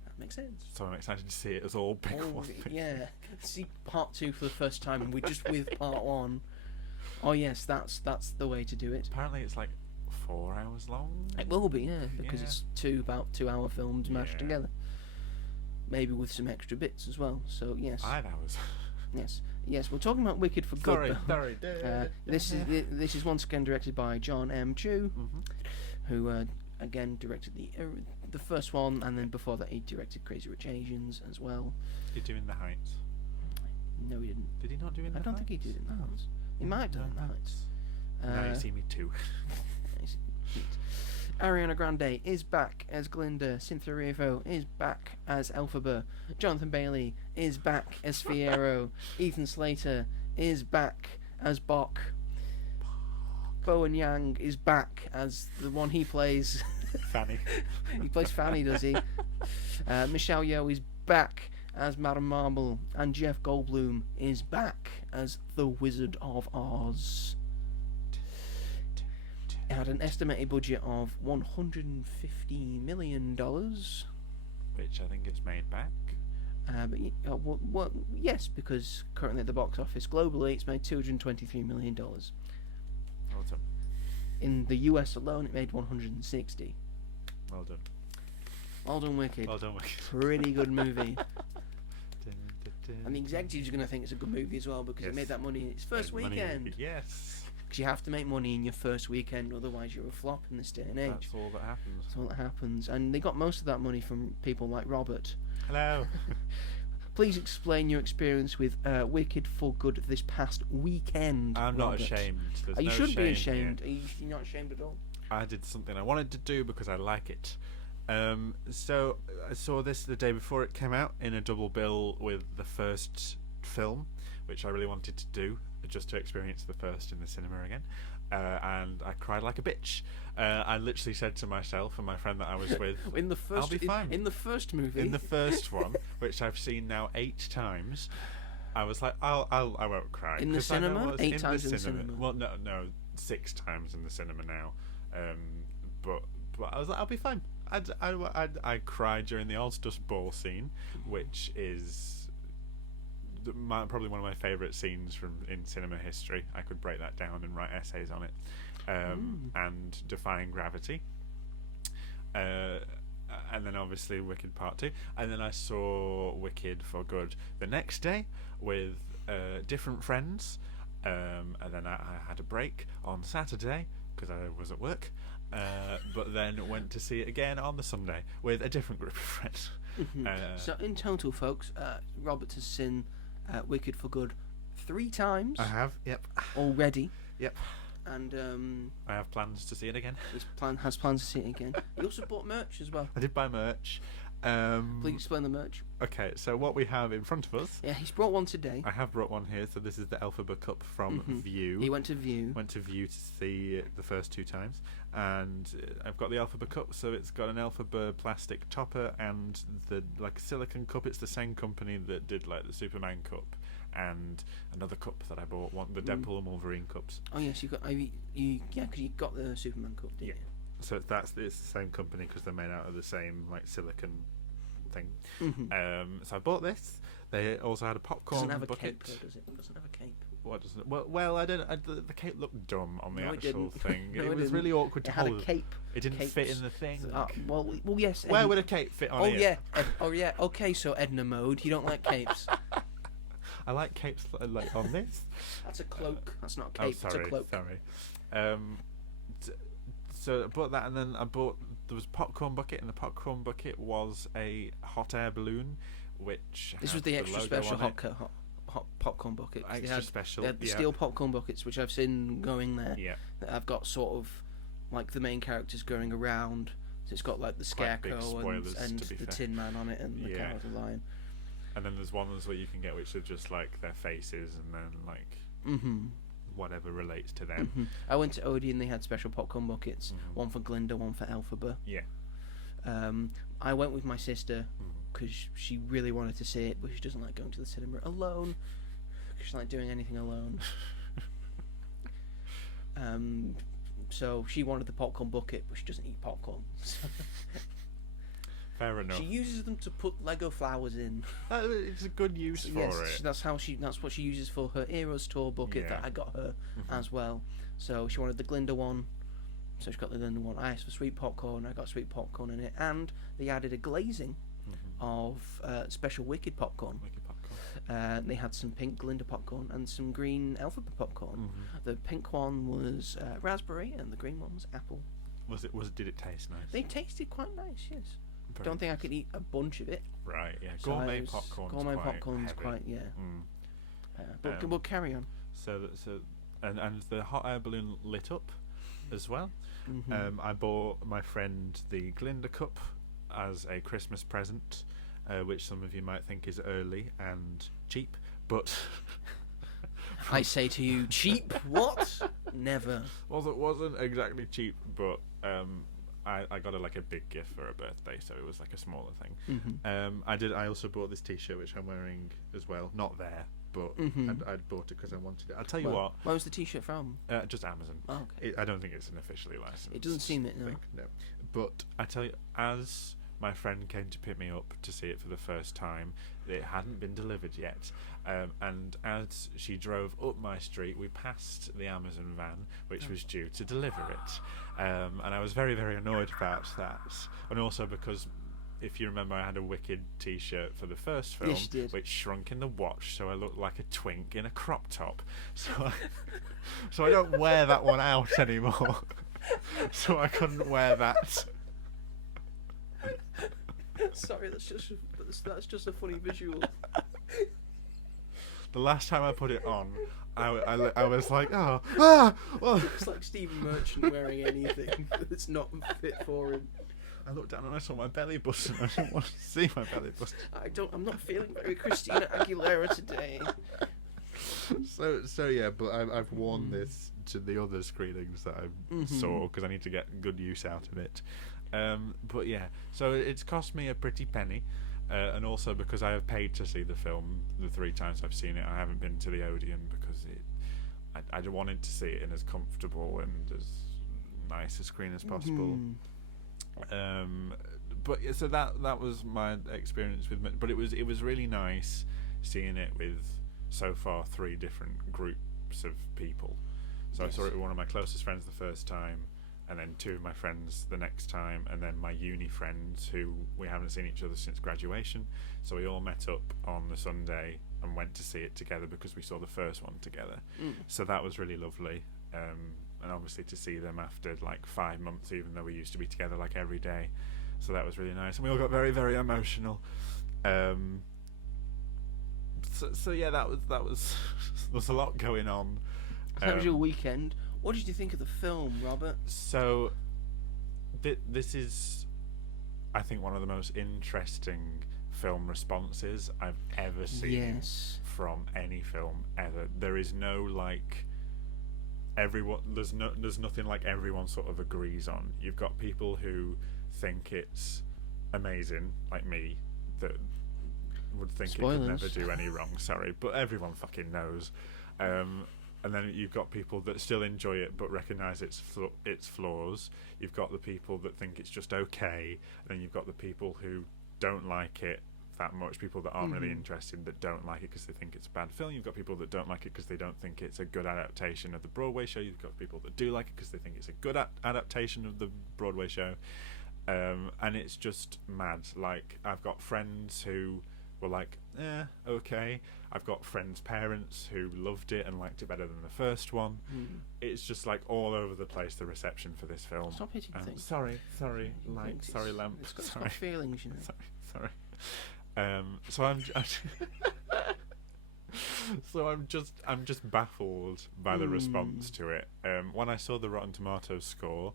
That makes sense. so I'm excited to see it as all big one. Yeah, see Part 2 for the first time, and we're just with Part 1. Oh yes, that's the way to do it. Apparently, it's like 4 hours long. It will be, yeah, because Yeah. it's about 2-hour films mashed Yeah. together. Maybe with some extra bits as well. So yes, 5 hours. yes, we're talking about Wicked for Good. Sorry. This is once again directed by John M. Chu, who again directed the first one, and then before that he directed Crazy Rich Asians as well. Did you do In the Heights? No, he didn't. Did he not do In the I Heights? don't think he did In the Heights. He might have done In the Heights. Now you see me too. Ariana Grande is back as Glinda. Cynthia Erivo is back as Elphaba. Jonathan Bailey is back as Fiero. Ethan Slater is back as Bok. Bowen Yang is back as the one he plays. Fanny. He plays Fanny, does he? Michelle Yeoh is back as Madame Marble, and Jeff Goldblum is back as the Wizard of Oz. It had an estimated budget of $150 million. Which I think it's made back. Yes, because currently at the box office globally it's made $223 million. Well done. In the US alone it made 160. Well done. Well done, Wicked. Well done, Wicked. Pretty good movie. And the executives are going to think it's a good movie as well because it made that money in its first weekend. Yes. Because you have to make money in your first weekend, otherwise you're a flop in this day and age. That's all that happens. That's all that happens. And they got most of that money from people like Robert. Hello. Please explain your experience with Wicked for Good this past weekend. I'm Robert. not ashamed. There's You no shouldn't be shame ashamed. here. You're not ashamed at all. I did something I wanted to do because I like it. So I saw this the day before it came out in a double bill with the first film, which I really wanted to do, just to experience the first in the cinema again. And I cried like a bitch. I literally said to myself and my friend that I was with, in the first, I'll be fine. In the first movie. In the first one, which I've seen now 8 times, I was like, I won't cry. In the 'cause I know cinema? what's 8 times in the cinema? Well, no, 6 times in the cinema now. But I was like, I'll be fine. I cried during the All-Dust Ball scene, which is probably one of my favourite scenes in cinema history. I could break that down and write essays on it. And Defying Gravity. And then obviously Wicked Part 2. And then I saw Wicked for Good the next day with different friends. And then I had a break on Saturday because I was at work. But then went to see it again on the Sunday with a different group of friends. So in total, folks, Robert has seen Wicked for Good 3 times. I have, yep. Already. Yep. And I have plans to see it again. He has plans to see it again. He also bought merch as well. I did buy merch. Please explain the merch. Okay, so what we have in front of us... Yeah, he's brought one today. I have brought one here, so this is the Elphaba Cup from View. He went to View. Went to View to see the first 2 times. And I've got the Elphaba Cup, so it's got an Elphaba plastic topper and the silicone cup. It's the same company that did the Superman Cup and another cup that I bought, the Deadpool and Wolverine cups. Oh yes, because you got the Superman Cup, didn't you? So it's the same company because they're made out of the same silicone thing. So I bought this. They also had a popcorn bucket. Doesn't have a bucket. cape, though, does it? It doesn't have a cape. What doesn't? Well, I don't. The cape looked dumb on the No, actual thing. No, it was really awkward to it had hold. a cape. It didn't Capes. fit in the thing. Well, yes. Where would a cape fit on it? here? Oh yeah. Okay, so Edna mode. You don't like capes. I like capes on this. That's a cloak. That's not a cape. Oh, sorry, it's a cloak. Sorry. So I bought that, and then there was a popcorn bucket, and the popcorn bucket was a hot air balloon, which this was had the extra logo special on hot popcorn bucket. Extra special. They had the steel popcorn buckets, which I've seen going there. Yeah. That have got sort of the main characters going around. So it's got the Scarecrow and the Tin Man on it, and the cow with the lion. And then there's ones where you can get which are just their faces, and then whatever relates to them. I went to Odie and they had special popcorn buckets. One for Glinda, one for Elphaba. Yeah. I went with my sister because she really wanted to see it, but she doesn't like going to the cinema alone. She doesn't like doing anything alone. So she wanted the popcorn bucket, but she doesn't eat popcorn. Fair enough. She uses them to put Lego flowers in. It's a good use for it. That's what she uses for her Eras Tour bucket that I got her as well. So she wanted the Glinda one. So she got the Glinda one. I asked for sweet popcorn. I got sweet popcorn in it, and they added a glazing of special Wicked popcorn. They had some pink Glinda popcorn and some green Elphaba popcorn. The pink one was raspberry, and the green one was apple. Did it taste nice? They tasted quite nice. Yes. Very Don't think I could eat a bunch of it. Right, yeah. So Gourmet popcorn's quite heavy. But we'll carry on. And the hot air balloon lit up as well. I bought my friend the Glinda cup as a Christmas present, which some of you might think is early and cheap, but I say to you, cheap? What? Never. Well, it wasn't exactly cheap, but I got her a big gift for her birthday, so it was a smaller thing. I also bought this T-shirt which I'm wearing as well. Not there, but I'd bought it because I wanted it. I'll tell you what. Where was the T-shirt from? Just Amazon. Oh, okay. I don't think it's an officially licensed. It doesn't seem it, no. No. But I tell you, as my friend came to pick me up to see it for the first time, it hadn't been delivered yet. And as she drove up my street, we passed the Amazon van, which was due to deliver it. And I was very, very annoyed about that. And also because if you remember, I had a Wicked T-shirt for the first film, Yes, you did. which shrunk in the watch, so I looked like a twink in a crop top. So I don't wear that one out anymore. So I couldn't wear that. Sorry, that's just a funny visual. The last time I put it on, I was like, well. It's like Stephen Merchant wearing anything that's not fit for him. I looked down and I saw my belly button. I didn't want to see my belly button. I'm not feeling very Christina Aguilera today. So yeah, but I've worn this to the other screenings that I saw because I need to get good use out of it. But yeah, so it's cost me a pretty penny, and also because I have paid to see the film the 3 times I've seen it. I haven't been to the Odeon because I wanted to see it in as comfortable and as nice a screen as possible. But yeah, so that was my experience with it. But it was really nice seeing it with so far 3 different groups of people. So Yes. I saw it with one of my closest friends the first time, and then 2 of my friends the next time, and then my uni friends who we haven't seen each other since graduation. So we all met up on the Sunday and went to see it together because we saw the first one together. So that was really lovely. And obviously to see them after like 5 months, even though we used to be together like every day. So that was really nice, and we all got very, very emotional. So yeah, that was there was a lot going on. So that was your weekend. What did you think of the film, Robert? So this is, I think, one of the most interesting film responses I've ever seen from any film ever. There is no like everyone. There's nothing like everyone sort of agrees on. You've got people who think it's amazing, like me, that would think Spoilers. it could never do any wrong. Sorry, but everyone fucking knows. And then you've got people that still enjoy it but recognise its flaws. You've got the people that think it's just okay, and then you've got the people who don't like it that much. People that aren't really interested, that don't like it because they think it's a bad film. You've got people that don't like it because they don't think it's a good adaptation of the Broadway show. You've got people that do like it because they think it's a good adaptation of the Broadway show. And it's just mad. Like, I've got friends who were like, okay. I've got friends' parents who loved it and liked it better than the first one. It's just like all over the place, the reception for this film. Stop hitting things. Sorry, light, sorry, lamp. It's got feelings, you know. Sorry. So I'm just baffled by the response to it. When I saw the Rotten Tomatoes score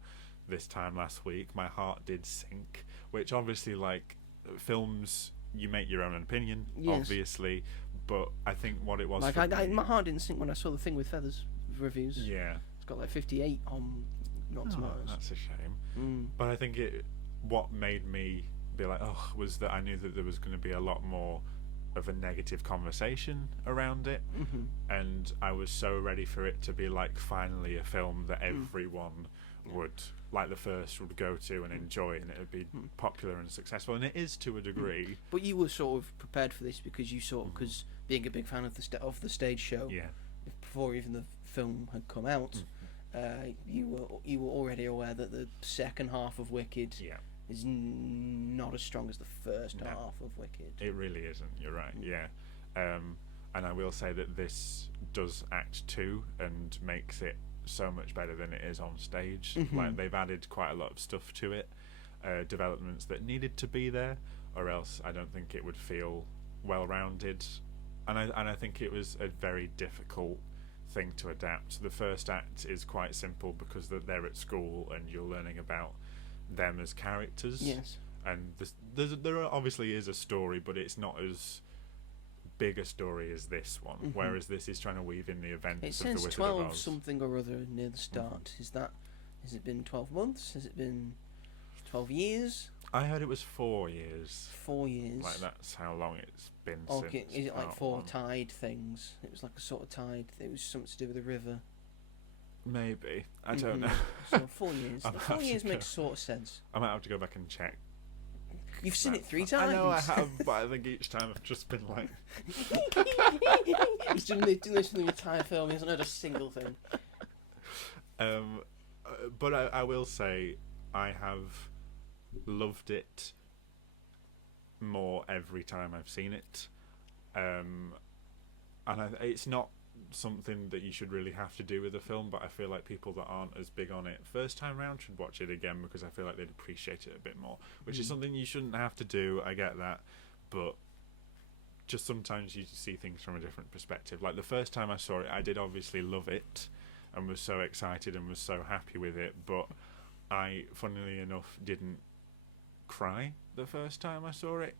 this time last week, my heart did sink. Which obviously, like, films, you make your own opinion, obviously. But I think what it was, like, my heart didn't sink when I saw the Thing with Feathers reviews. Yeah, it's got like 58 on Rotten Tomatoes. That's a shame. But I think what made me be like, was that I knew that there was going to be a lot more of a negative conversation around it, and I was so ready for it to be like finally a film that everyone would, like the first, would go to and enjoy, and it would be popular and successful, and it is to a degree. But you were sort of prepared for this because you because being a big fan of the stage show, before even the film had come out, you were already aware that the second half of Wicked is not as strong as the first half of Wicked. It really isn't. You're right. Yeah, and I will say that this does Act 2 and makes it so much better than it is on stage. Like, they've added quite a lot of stuff to it, developments that needed to be there, or else I don't think it would feel well-rounded. And I think it was a very difficult thing to adapt. The first act is quite simple because they're at school and you're learning about them as characters. Yes. And there obviously is a story, but it's not as big a story as this one. Whereas this is trying to weave in the events It of the says Wizard 12 of Oz. something or other near the start. Has it been 12 months? Has it been 12 years? I heard it was 4 years. 4 years. Like, that's how long it's been Okay, since is it like part 4 one. tide things? It was like a sort of tide. It was something to do with the river. Maybe. I don't know. So 4 years. I'll 4 have to ye's go. makes sort of sense. I might have to go back and check. You've seen it 3 times. I know I have, but I think each time I've just been like... He's doing this for the entire film. He hasn't heard a single thing. But I will say I have loved it more every time I've seen it. It's not something that you should really have to do with a film, but I feel like people that aren't as big on it first time round should watch it again, because I feel like they'd appreciate it a bit more, which is something you shouldn't have to do. I get that, but just sometimes you see things from a different perspective. Like the first time I saw it, I did obviously love it and was so excited and was so happy with it, but I, funnily enough, didn't cry the first time I saw it.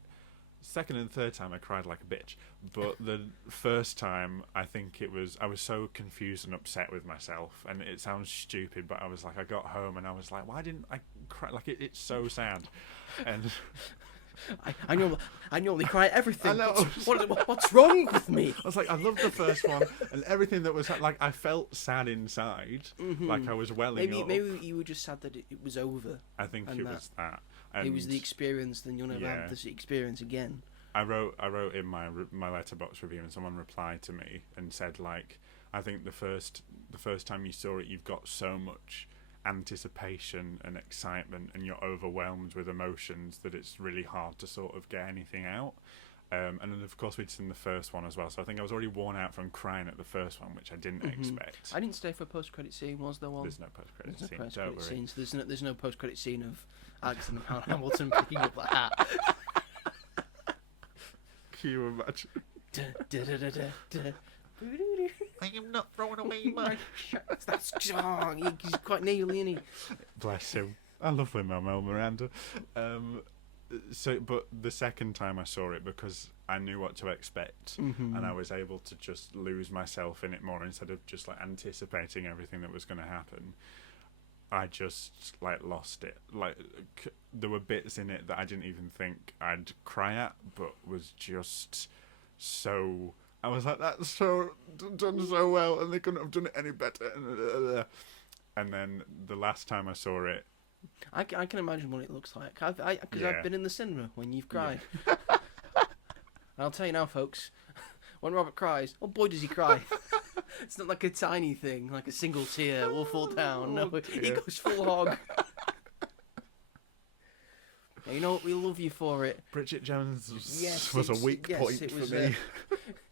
Second and third time I cried like a bitch, but the first time I was so confused and upset with myself, and it sounds stupid, but I was like, I got home and I was like, why didn't I cry? Like it's so sad. And I normally cry at everything. I know. What's wrong with me? I was like, I loved the first one, and everything that was like, I felt sad inside, like I was welling up. Maybe you were just sad that it was over. I think it was that. And it was the experience. Then you'll never have this experience again. I wrote in my Letterboxd review, and someone replied to me and said, like, I think the first time you saw it, you've got so much anticipation and excitement, and you're overwhelmed with emotions that it's really hard to sort of get anything out. And then of course we'd seen the first one as well, so I think I was already worn out from crying at the first one, which I didn't expect. I didn't stay for a post-credit scene. Was there one? There's no post-credit scene. Don't worry. So there's no post-credit scene of Alexander Hamilton picking up the hat. Can you imagine? I am not throwing away my That's he's quite nearly, isn't he? Bless him. I love Lin-Manuel Miranda. But the second time I saw it, because I knew what to expect, and I was able to just lose myself in it more instead of just like anticipating everything that was going to happen. I just like lost it. Like there were bits in it that I didn't even think I'd cry at, but was just so. I was like, that's so done so well, and they couldn't have done it any better. And then the last time I saw it, I can imagine what it looks like. Because I've been in the cinema when you've cried. Yeah. I'll tell you now, folks. When Robert cries, oh boy, does he cry! It's not like a tiny thing, like a single tear will fall down. No, he goes full hog. You know what? We love you for it. Bridget Jones was a weak point for me.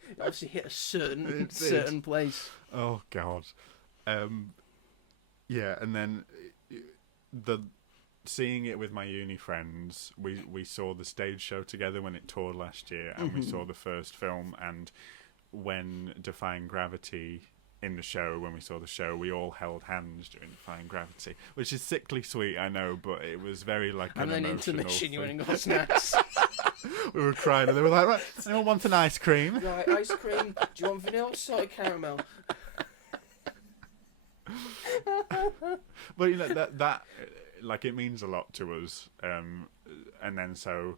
It obviously hit a certain place. Oh God. Yeah, and then seeing it with my uni friends, we saw the stage show together when it toured last year, and we saw the first film, and when Defying Gravity in the show, when we saw the show, we all held hands during Defying Gravity, which is sickly sweet, I know, but it was very like an emotional intermission, you went and got snacks. We were crying, and they were like, right, anyone want an ice cream? Right, ice cream. Do you want vanilla or salted caramel? But you know that like it means a lot to us, and then so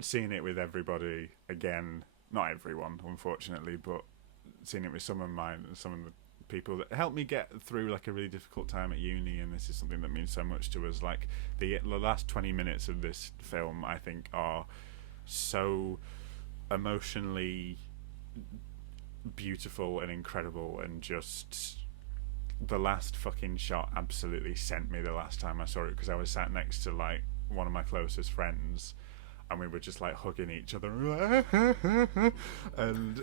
seeing it with everybody again, not everyone unfortunately, but seeing it with some of the people that helped me get through like a really difficult time at uni, and this is something that means so much to us. Like the last 20 minutes of this film, I think, are so emotionally beautiful and incredible, and just the last fucking shot absolutely sent me the last time I saw it, because I was sat next to like one of my closest friends, and we were just like hugging each other and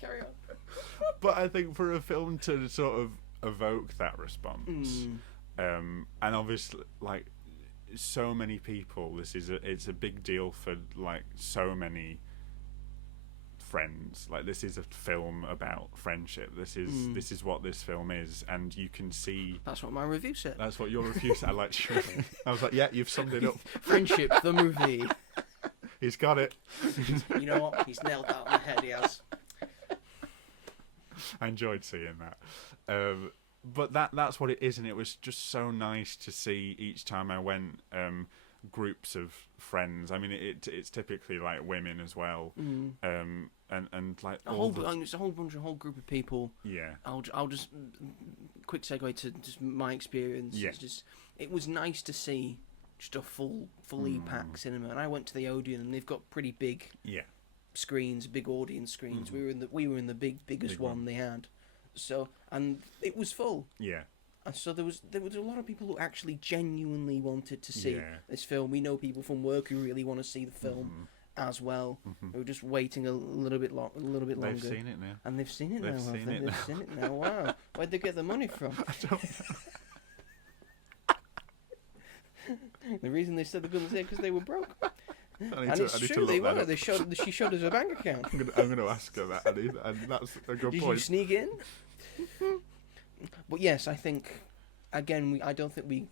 Carry on. But I think for a film to sort of evoke that response, and obviously like so many people, it's a big deal for like so many friends. Like this is a film about friendship. This is what this film is, and you can see. That's what my review said. That's what your review said. I like. I was like, yeah, you've summed it up. Friendship, the movie. He's got it. You know what? He's nailed that on the head. He has. I enjoyed seeing that. But that's what it is, and it was just so nice to see each time I went. Groups of friends. I mean, it's typically like women as well, and like it's a whole group of people. Yeah, I'll just quick segue to just my experience. Yeah. It was nice to see just a fully packed cinema, and I went to the Odeon, and they've got pretty big screens, big audience screens. We were in the biggest one they had. So, and it was full. Yeah. And so there was a lot of people who actually genuinely wanted to see Yeah. this film. We know people from work who really want to see the film as well. Who are just waiting a little bit longer. They've seen it now. And they've seen it They've now. seen it They've now. seen it now. Wow, where'd they get the money from? I don't know. The reason they said they couldn't say it because they were broke. I And it's true, they were. She showed us her bank account. I'm going to ask her that, and that's a good Did point. you sneak in? But yes, I think, again, I don't think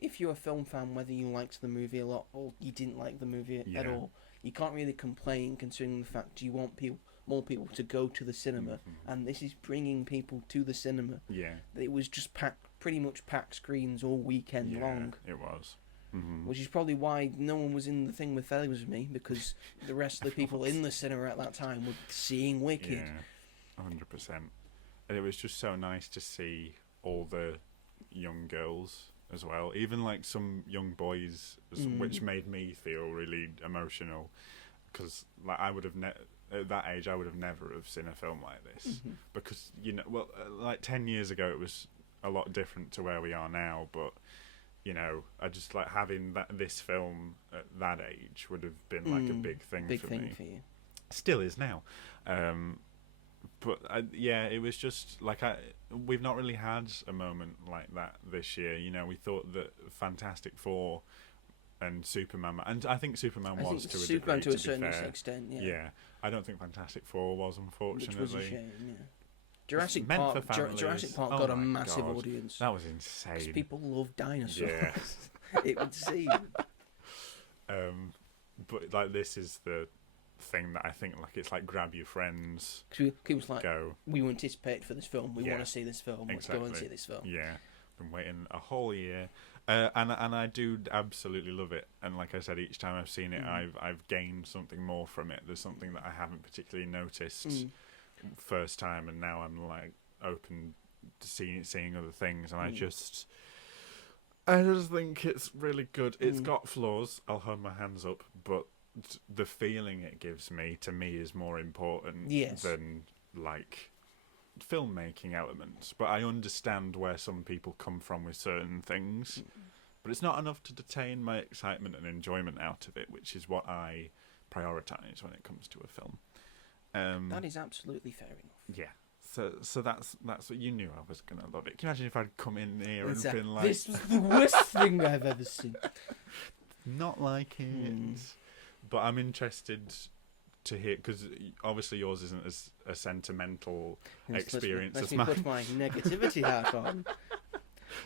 if you're a film fan, whether you liked the movie a lot or you didn't like the movie at all, you can't really complain considering the fact you want more people to go to the cinema, and this is bringing people to the cinema. Yeah. It was just pretty much packed screens all weekend long. It was. Which is probably why no one was in the thing with Ellie was me, because the rest of the people in the cinema at that time were seeing Wicked. Yeah, 100%. And it was just so nice to see all the young girls as well, even like some young boys, which made me feel really emotional, because like I would have at that age I would have never have seen a film like this, because like 10 years ago it was a lot different to where we are now, but I just like having this film at that age would have been like a big thing for me. For you. Still is now. But it was just like we've not really had a moment like that this year. We thought that Fantastic Four and Superman, and I think Superman was to a Superman degree, to a certain extent. Yeah. Yeah, I don't think Fantastic Four was, unfortunately. Which was a shame. Yeah. Jurassic Park got a massive audience. That was insane. 'Cause people love dinosaurs. Yeah. It would seem. But like this is the thing that I think like it's like grab your friends. It was like go. We were anticipated for this film. We want to see this film. Let's go and see this film. Yeah, been waiting a whole year, and I do absolutely love it. And like I said, each time I've seen it, I've gained something more from it. There's something that I haven't particularly noticed first time, and now I'm like open to seeing other things, and I just think it's really good. It's got flaws. I'll hold my hands up, but the feeling it gives me, to me, is more important than like filmmaking elements. But I understand where some people come from with certain things, but it's not enough to detain my excitement and enjoyment out of it, which is what I prioritise when it comes to a film. That is absolutely fair enough. Yeah. So that's what you knew I was gonna love it. Can you imagine if I'd come in here and been like, "This was the worst thing I've ever seen." Not like it. But I'm interested to hear, because obviously yours isn't as a sentimental experience as mine. Let me put my negativity hat on.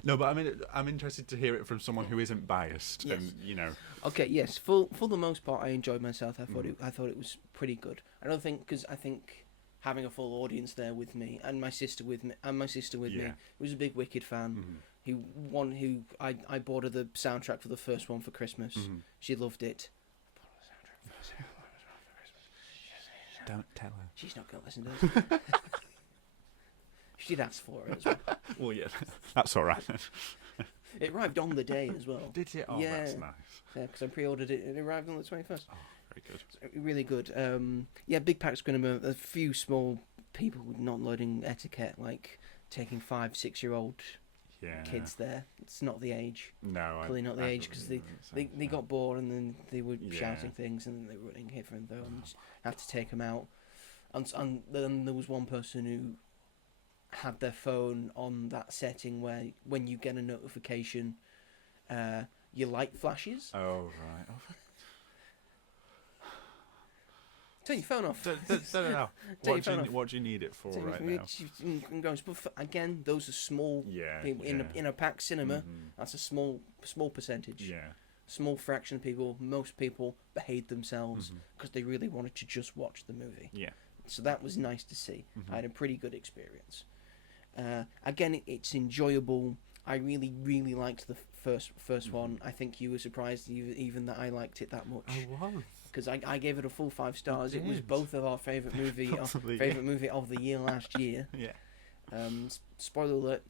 No, but I'm interested to hear it from someone who isn't biased, yes. and Okay, yes. For the most part, I enjoyed myself. I thought it was pretty good. I think having a full audience there with me and my sister with me, who was a big Wicked fan, I bought her the soundtrack for the first one for Christmas. She loved it. Don't tell her. She's not going to listen to this. She did ask for it as well. Well, yeah, that's all right. It arrived on the day as well. Did it? Oh, yeah. That's nice. Yeah, because I pre-ordered it and it arrived on the 21st. Oh, very good. So, really good. Big pack screen. A few small people with not learning etiquette, like taking 5-6-year-old kids there. It's not the age. No, clearly not the age, because they got bored and then they were shouting things and they were running here and there and had to take them out. And then there was one person who had their phone on that setting where when you get a notification, your light flashes. Oh, right. Turn your phone off. No. What do you need it for right now? But again, those are small people. In a packed cinema, that's a small percentage. Yeah. Small fraction of people. Most people behaved themselves because they really wanted to just watch the movie. Yeah. So that was nice to see. I had a pretty good experience. Again, it's enjoyable. I really, really liked the first one. I think you were surprised even that I liked it that much. I was. Because I gave it a full 5 stars. It was both of our favourite movie movie of the year last year. Yeah. Spoiler alert: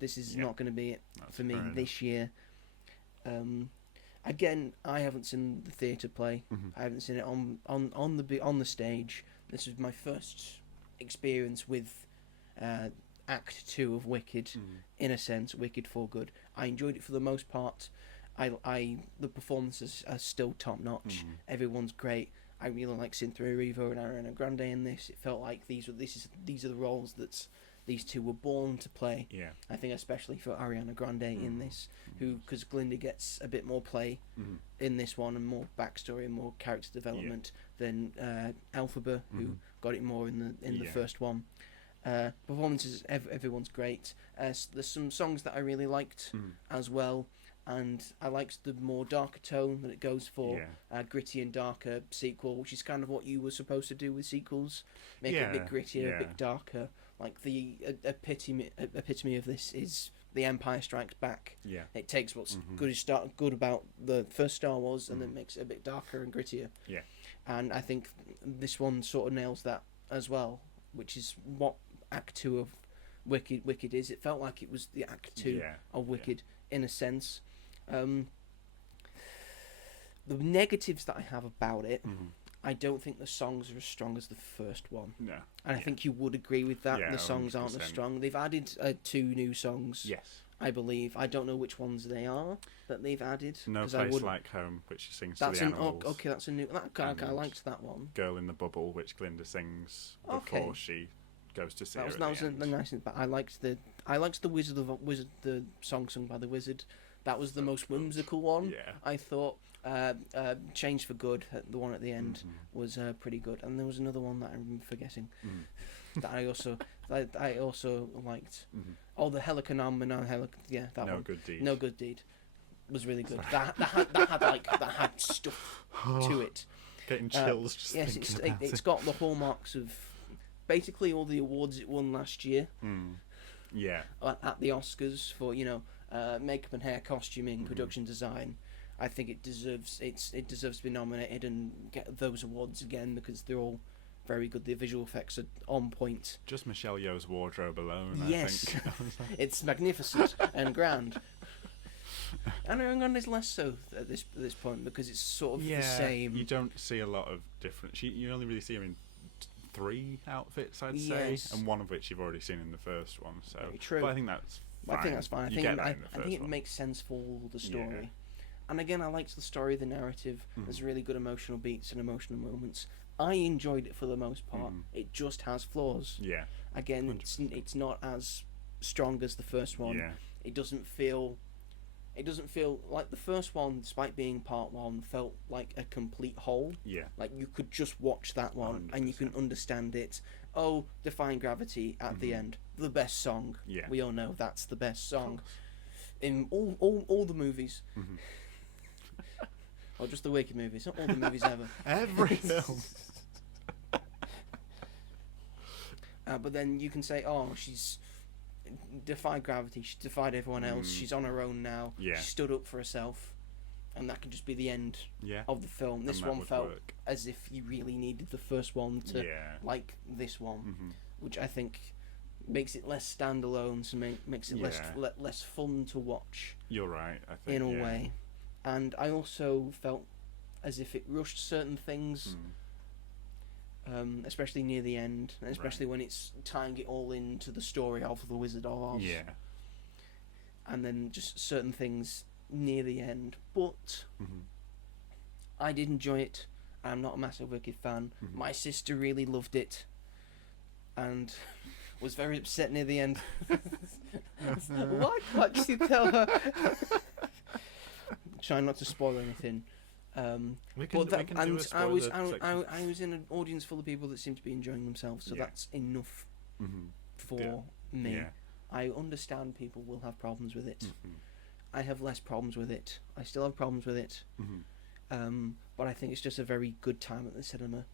This is not going to be it for me this year. Again, I haven't seen the theatre play. I haven't seen it on the stage. This was my first experience with Act 2 of Wicked, in a sense, Wicked for good. I enjoyed it for the most part. The performances are still top notch. Everyone's great. I really like Cynthia Erivo and Ariana Grande in this. It felt like these are the roles that these two were born to play. Yeah. I think especially for Ariana Grande in this, because Glinda gets a bit more play in this one and more backstory and more character development than Elphaba, who got it more in the first one. Performances, everyone's great. There's some songs that I really liked as well, and I liked the more darker tone that it goes for. Gritty and darker sequel, which is kind of what you were supposed to do with sequels, make it a bit grittier, a bit darker. Like the epitome of this is The Empire Strikes Back. It takes what's good about the first Star Wars and then makes it a bit darker and grittier. And I think this one sort of nails that as well, which is what Act 2 of Wicked is. It felt like it was the Act 2 of Wicked in a sense. The negatives that I have about it, I don't think the songs are as strong as the first one. No. And I think you would agree with that. Yeah, the songs aren't as 100%. strong. They've added 2 new songs. Yes. I believe. I don't know which ones they are that they've added. No Place Like Home, which she sings to the animals. Okay, that's a new... I liked that one. Girl in the Bubble, which Glinda sings before she goes to see her That was a nice thing, but I liked the the song sung by the Wizard. That was the most whimsical one. Yeah. I thought Change for Good, the one at the end, was pretty good. And there was another one that I'm forgetting that I also liked. Oh, the Helicanam, that No one. Good Deed. No Good Deed was really good. that had stuff to it. Getting chills just thinking about It's got the hallmarks of basically all the awards it won last year. Yeah. At the Oscars for makeup and hair, costuming, production design. I think it deserves to be nominated and get those awards again because they're all very good. The visual effects are on point. Just Michelle Yeoh's wardrobe alone, Yes. I think. It's magnificent and grand. And Ariana Grande is less so at this point because it's sort of the same. You don't see a lot of difference. You only really see her in 3 outfits, I'd say, and one of which you've already seen in the first one. So, very true. But I think that's fine. I think that's fine. I think it one. makes sense for the story. And again, I liked the story, the narrative. There's really good emotional beats and emotional moments. I enjoyed it for the most part. It just has flaws. Yeah. Again, it's not as strong as the first one. Yeah. It doesn't feel like the first one, despite being part 1, felt like a complete whole. Yeah. Like you could just watch that one 100%. And you can understand it. Oh, Defying Gravity at the end, the best song. Yeah. We all know that's the best song in all the movies. Or just the Wicked movies, not all the movies ever. Every film. But then you can say, oh, she's defied gravity, she's defied everyone else, she's on her own now, she stood up for herself, and that can just be the end of the film. This one felt as if you really needed the first one to like this one, which I think makes it less standalone, so makes it less fun to watch. You're right, I think. In a way. And I also felt as if it rushed certain things, especially near the end, and especially when it's tying it all into the story of the Wizard of Oz. Yeah. And then just certain things near the end. But I did enjoy it. I'm not a massive Wicked fan. My sister really loved it and was very upset near the end. Why can't you tell her? Trying not to spoil anything. I was in an audience full of people that seemed to be enjoying themselves, so that's enough for me. Yeah. I understand people will have problems with it. I have less problems with it. I still have problems with it. But I think it's just a very good time at the cinema.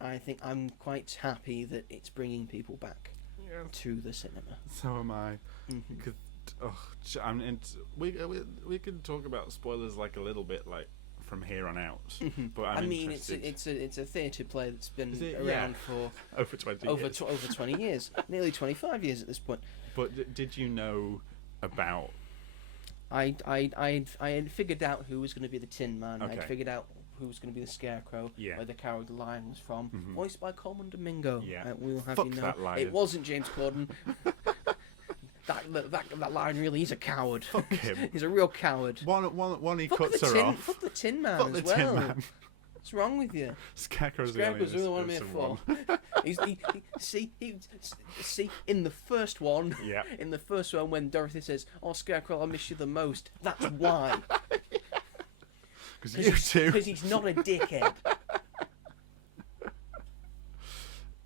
I think I'm quite happy that it's bringing people back to the cinema. So am I. We could talk about spoilers like a little bit like from here on out, but I mean it's a theatre play that's been around yeah. for over 20 years. Over 20 years, nearly 25 years at this point. But did you know about? I had figured out who was going to be the Tin Man. Okay. I'd figured out who's going to be the Scarecrow, Yeah. where the character lion was from, Mhm. voiced by Coleman Domingo. Yeah. We'll have Fuck you know, that lion. it wasn't James Corden. that lion really is a coward. Fuck him. He's a real coward. One he Fuck cuts the her tin, off. Fuck the Tin Man Fuck as the well. Tin Man. What's wrong with you? Scarecrow's the Scarecrow's the one I'm here innocent for. one. See, in the first one, Yeah. in the first one when Dorothy says, "Oh, Scarecrow, I miss you the most," that's why. Because you too. Because he's not a dickhead.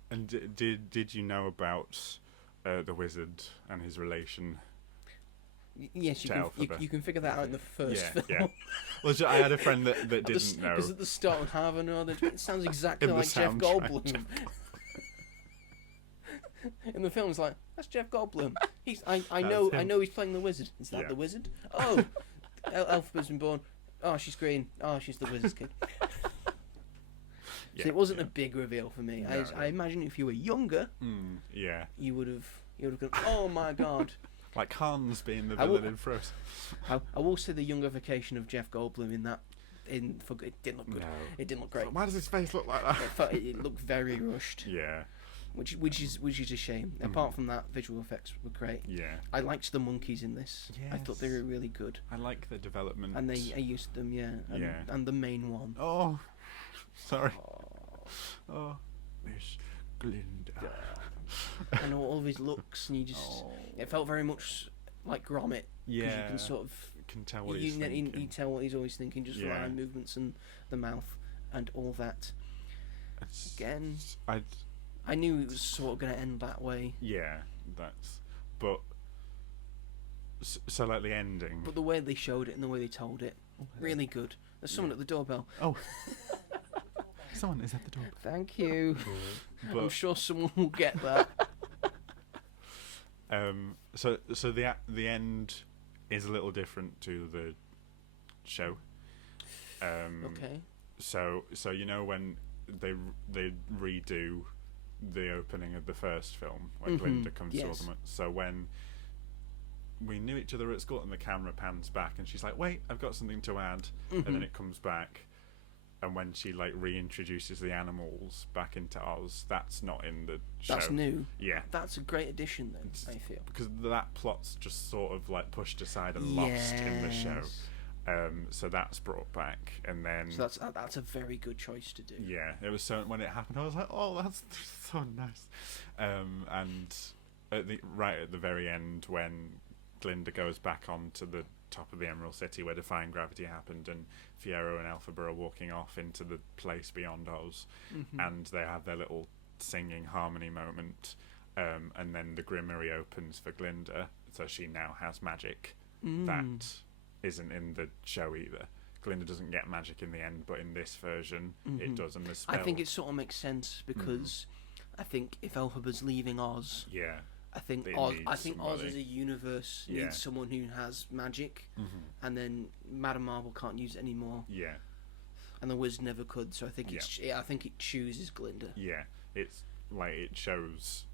And did you know about the wizard and his relation? Yes, you can figure that out in the first film. Yeah. Well, I had a friend that didn't know. Because at the start of Harvard, it sounds exactly In the like Jeff soundtrack. Goldblum. In the film, it's like, that's Jeff Goldblum. I know he's playing the wizard. Is that the wizard? Oh, Elphaba's been born. Oh, she's green. Oh, she's the wizard's kid. So it wasn't a big reveal for me. No, I imagine if you were younger, you would have gone, oh my god. Like Hans being the villain in Frozen. I will say the youngification of Jeff Goldblum in that, it didn't look good. No. It didn't look great. Why does his face look like that? It looked very rushed. Yeah. Which is a shame. Apart from that, visual effects were great. Yeah. I liked the monkeys in this. I thought they were really good. I like the development. And I used them, and the main one. Oh, sorry. Oh, Miss Glinda. And all of his looks, and it felt very much like Gromit. Yeah. You can sort of tell what he's thinking. You tell what he's always thinking, just from eye movements and the mouth and all that. Again, I knew it was sort of going to end that way. Yeah, but so like the ending. But the way they showed it and the way they told it, really good. There's someone at the doorbell. Oh. Someone is at the door. Thank you. But, I'm sure someone will get that. So the end is a little different to the show. Okay. So you know when they redo the opening of the first film when Glinda comes to all them. So when we knew each other at school and the camera pans back and she's like, "Wait, I've got something to add," and then it comes back. And when she like reintroduces the animals back into Oz, that's not in the show. That's new. Yeah. That's a great addition then, I feel. Because that plot's just sort of like pushed aside and lost in the show. So that's brought back, and then so that's a very good choice to do. Yeah, it was so when it happened, I was like, oh, that's so nice. And right at the very end, when Glinda goes back onto the top of the Emerald City where Defying Gravity happened, and Fiero and Elphaba are walking off into the place beyond Oz, and they have their little singing harmony moment, and then the Grimoire opens for Glinda, so she now has magic. That isn't in the show either. Glinda doesn't get magic in the end, but in this version it does, and the spell... I think it sort of makes sense because I think if Elphaba's leaving Oz, I think Oz as a universe needs someone who has magic, and then Madame Marvel can't use it anymore. Yeah, and the Wizard never could. So I think I think it chooses Glinda. Yeah, it's like it shows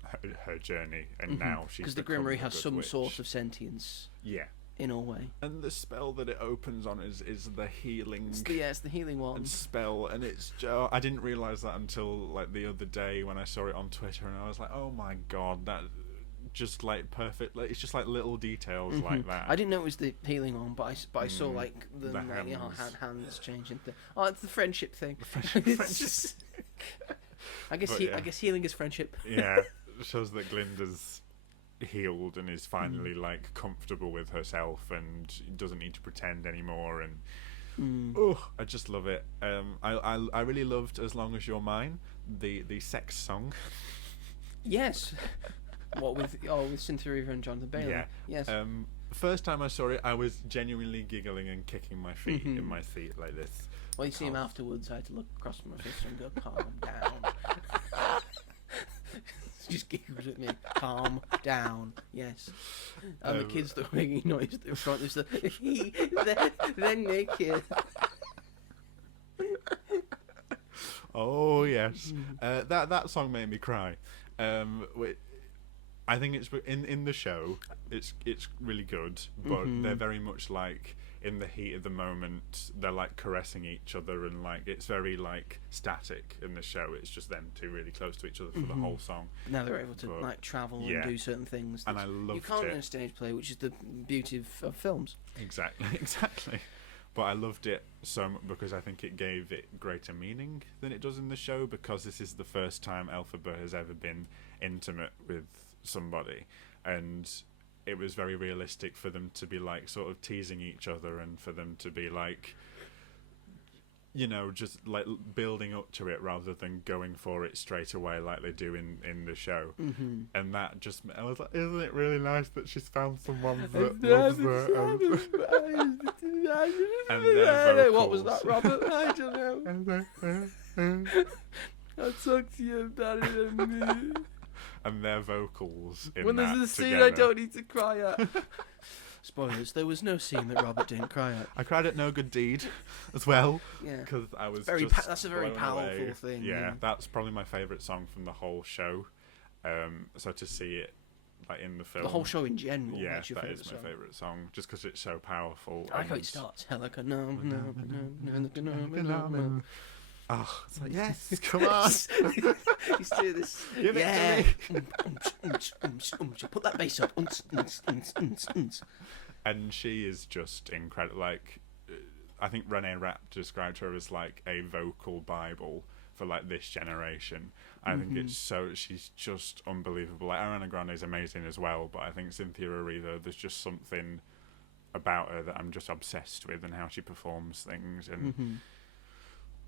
her journey, and now she's because the Grimoire has some sort of sentience. Yeah. In a way, and the spell that it opens on is the healing. It's the healing one. And spell, and it's I didn't realise that until like the other day when I saw it on Twitter, and I was like, oh my god, that just like perfect. Like, it's just like little details like that. I didn't know it was the healing one, but I saw like the hands changing. Oh, it's the friendship thing. Friendship. I guess healing is friendship. Yeah, it shows that Glinda's healed and is finally like comfortable with herself and doesn't need to pretend anymore, and I just love it. I really loved As Long As You're Mine, the sex song. Yes. What with Cynthia Erivo and Jonathan Bailey? Yeah. Yes. First time I saw it, I was genuinely giggling and kicking my feet in my seat like this. Well, you see him afterwards. I had to look across my sister and go, "Calm down." Just giggled at me. Calm down. Yes. And the kids that were making noise at the front, they're naked. Oh yes, that song made me cry. I think it's in the show. It's really good, but they're very much like in the heat of the moment they're like caressing each other, and like it's very like static in the show. It's just them two really close to each other for the whole song. Now they're able to like travel and do certain things and I loved you can't it. in a stage play, which is the beauty of films. Exactly. But I loved it so much because I think it gave it greater meaning than it does in the show, because this is the first time Elphaba has ever been intimate with somebody, and it was very realistic for them to be like sort of teasing each other, and for them to be like, you know, just like building up to it rather than going for it straight away like they do in the show. And that just, I was like, isn't it really nice that she's found someone that loves her? And their vocals. What was that, Robert? I don't know. I'll talk to you about it in a minute. And their vocals in when that there's a scene together. I don't need to cry at. Spoilers, there was no scene that Robert didn't cry at. I cried at No Good Deed as well. Yeah. Because I was very just that's a very blown powerful away. thing. Yeah, that's probably my favourite song from the whole show. So to see it like in the film, the whole show in general. yeah, that's your that favourite is song. my favourite song, just because it's so powerful. I like how it starts. Oh, it's like, yes, come on. You see this? Give it to me. Put that bass up. And she is just incredible. Like, I think Renee Rapp described her as like a vocal Bible for like this generation. I think it's she's just unbelievable. Like, Ariana Grande is amazing as well, but I think Cynthia Erivo, there's just something about her that I'm just obsessed with, and how she performs things. And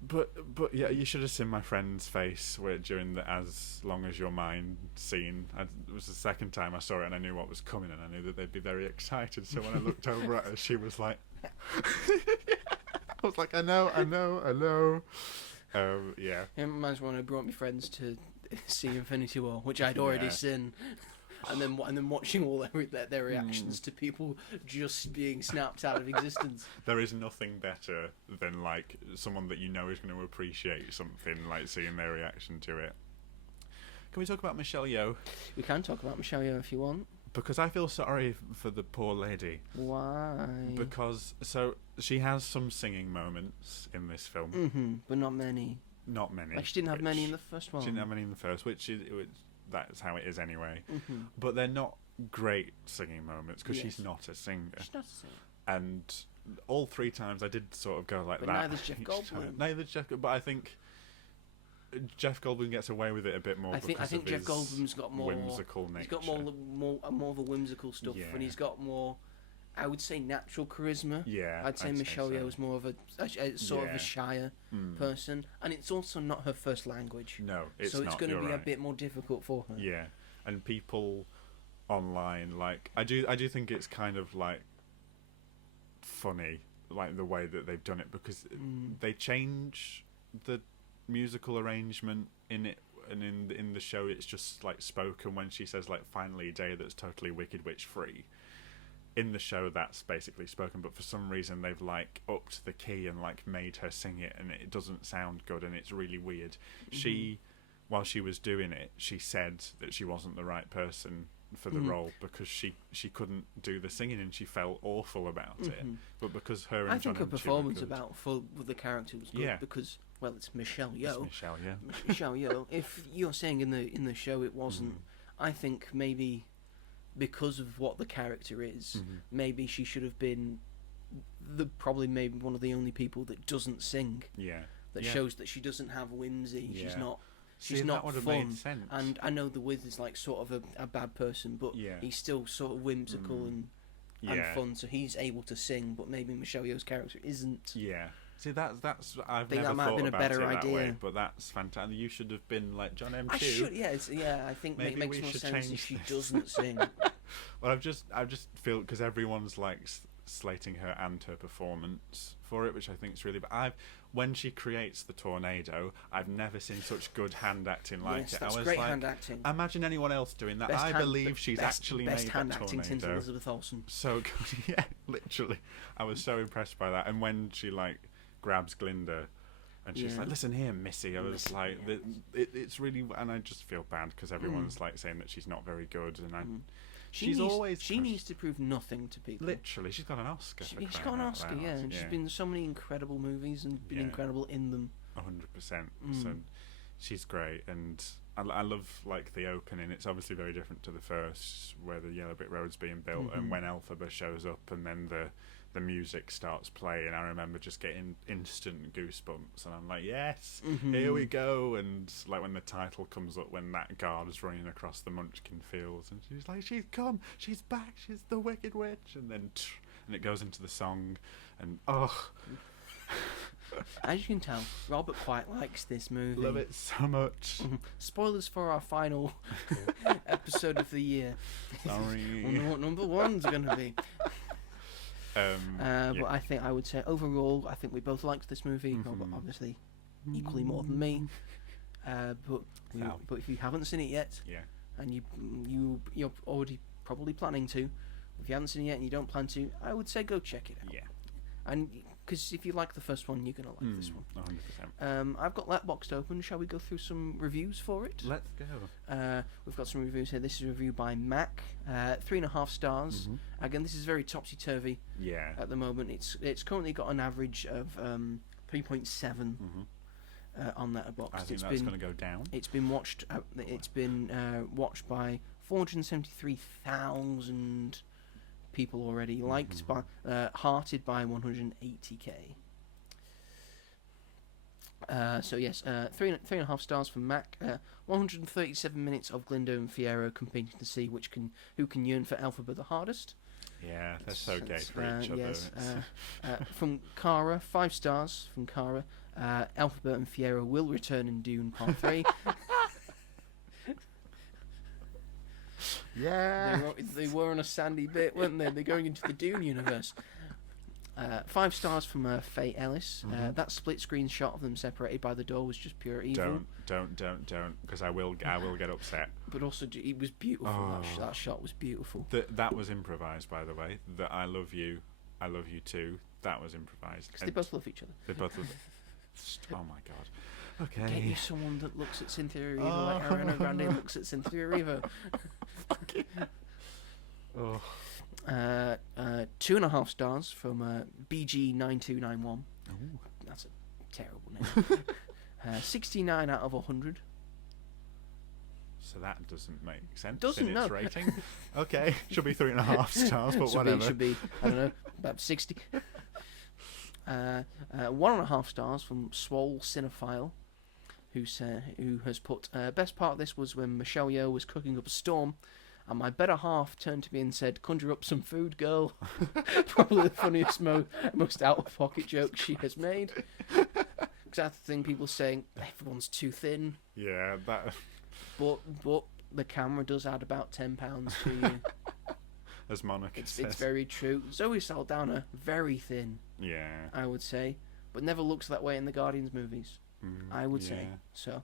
But yeah, you should have seen my friend's face during the "As Long as You're Mine" scene. It was the second time I saw it, and I knew what was coming, and I knew that they'd be very excited. So when I looked over at her, she was like, I was like, I know. Yeah. It reminds me when I brought my friends to see Infinity War, which I'd already seen. And then watching all their reactions to people just being snapped out of existence. There is nothing better than like someone that you know is going to appreciate something, like seeing their reaction to it. Can we talk about Michelle Yeoh? We can talk about Michelle Yeoh if you want. Because I feel sorry for the poor lady. Why? Because she has some singing moments in this film, but not many. Not many. Like, she didn't have many in the first one. She didn't have many in the first, which that's how it is anyway. But they're not great singing moments, because she's not a singer. She's not a singer. And all three times I did sort of go like but that. Neither's Jeff Goldblum. Neither's Jeff Goldblum. But I think Jeff Goldblum gets away with it a bit more. I think Jeff Goldblum's got more whimsical nature. He's got more of the whimsical stuff, and he's got more, I would say, natural charisma. Yeah, I'd say Michelle Yeoh is more of a sort of a shyer person, and it's also not her first language. No, it's so not. It's going to be right. a bit more difficult for her. Yeah, and people online, like, I do think it's kind of like funny, like the way that they've done it, because they change the musical arrangement in it, and in the show it's just like spoken when she says like, finally a day that's totally Wicked Witch free. In the show that's basically spoken, but for some reason they've like upped the key and like made her sing it, and it doesn't sound good, and it's really weird. She, while she was doing it, she said that she wasn't the right person for the role, because she couldn't do the singing, and she felt awful about it. But because her and I think her John M. performance Chu for the character was good, because, well, it's Michelle Yeoh. It's Michelle, yeah. Michelle Yeoh. If you're saying in the show it wasn't, I think maybe because of what the character is, maybe she should have been probably maybe one of the only people that doesn't sing. Yeah. That shows that she doesn't have whimsy. Yeah. She's not that would have fun. made sense. And I know the Wiz is like sort of a bad person, but he's still sort of whimsical and fun, so he's able to sing. But maybe Michelle Yeoh's character isn't. Yeah. See, that's I've think never that might have thought been a about better it that idea. way, but that's fantastic. You should have been like John M. Chu. I should, I think Maybe it makes we more should sense change if she this. doesn't sing. Well, I just feel, because everyone's like slating her and her performance for it, which I think is really. But when she creates the tornado, I've never seen such good hand acting like Yes, it. that's I was great like, hand acting. Imagine anyone else doing that. Best I hand- believe she's actually best made hand that acting since tornado. Elizabeth Olsen. So good, yeah, literally. I was so impressed by that. And when she like grabs Glinda, and she's like, "Listen here, Missy," I was like, "It's really," and I just feel bad because everyone's like saying that she's not very good, and She's always She needs to prove nothing to people. Literally, she's got an Oscar. She's got an Oscar, yeah, and she's been in so many incredible movies and been incredible in them. 100%. So she's great, and I love like the opening. It's obviously very different to the first, where the yellow brick road's being built, and when Elphaba shows up, and then the music starts playing. I remember just getting instant goosebumps, and I'm like, yes, here we go. And like when the title comes up, when that guard is running across the Munchkin fields, and she's like, she's come, she's back, she's the Wicked Witch, and then and it goes into the song, and as you can tell, Robert quite likes this movie. love it so much. Spoilers for our final episode of the year. Sorry. Wonder what number one's going to be. But I think I would say overall, I think we both liked this movie. Robert obviously equally more than me. But if you haven't seen it yet, and you're already probably planning to, if you haven't seen it yet and you don't plan to, I would say go check it out. And because if you like the first one, you're gonna like this one. 100%. I've got Letterboxd open. Shall we go through some reviews for it? Let's go. We've got some reviews here. This is a review by Mac, 3.5 stars. Again, this is very topsy turvy. At the moment, it's currently got an average of 3.7 on Letterboxd. I think that's going to go down. It's been watched. It's been watched by 473,000 people already. Liked by, hearted by 180k. So yes, 3.5 stars from Mac. 137 minutes of Glinda and Fiyero competing to see who can yearn for Elphaba the hardest. Yeah, they're so gay for each other. Yes, from Cara, 5 stars from Cara. Elphaba and Fiyero will return in Dune Part 3. They were on a sandy bit, weren't they? They're going into the Dune universe. 5 stars from Faye Ellis. That split screen shot of them separated by the door was just pure evil. Don't, because I will get upset. But also, it was beautiful. That shot was beautiful. That was improvised, by the way. That I love you too. That was improvised. Because they both love each other. They both love. Oh my god. Okay. Get you someone that looks at Cynthia Erivo like Ariana Grande looks at Cynthia Erivo. 2.5 stars from BG9291. That's a terrible name. 69 out of 100. So that doesn't make sense Doesn't, in its no. rating. Okay, should be 3.5 stars, but whatever. Should be, I don't know, about 60. 1.5 stars from Swole Cinephile, who has put, best part of this was when Michelle Yeoh was cooking up a storm, and my better half turned to me and said, "Conjure up some food, girl." Probably the funniest, most out-of-pocket joke she has made. Because that's the thing, people saying, everyone's too thin. Yeah, that... But the camera does add about £10 to you. As Monica says. It's very true. Zoe Saldana, very thin. Yeah. I would say. But never looks that way in the Guardians movies. I would say. So...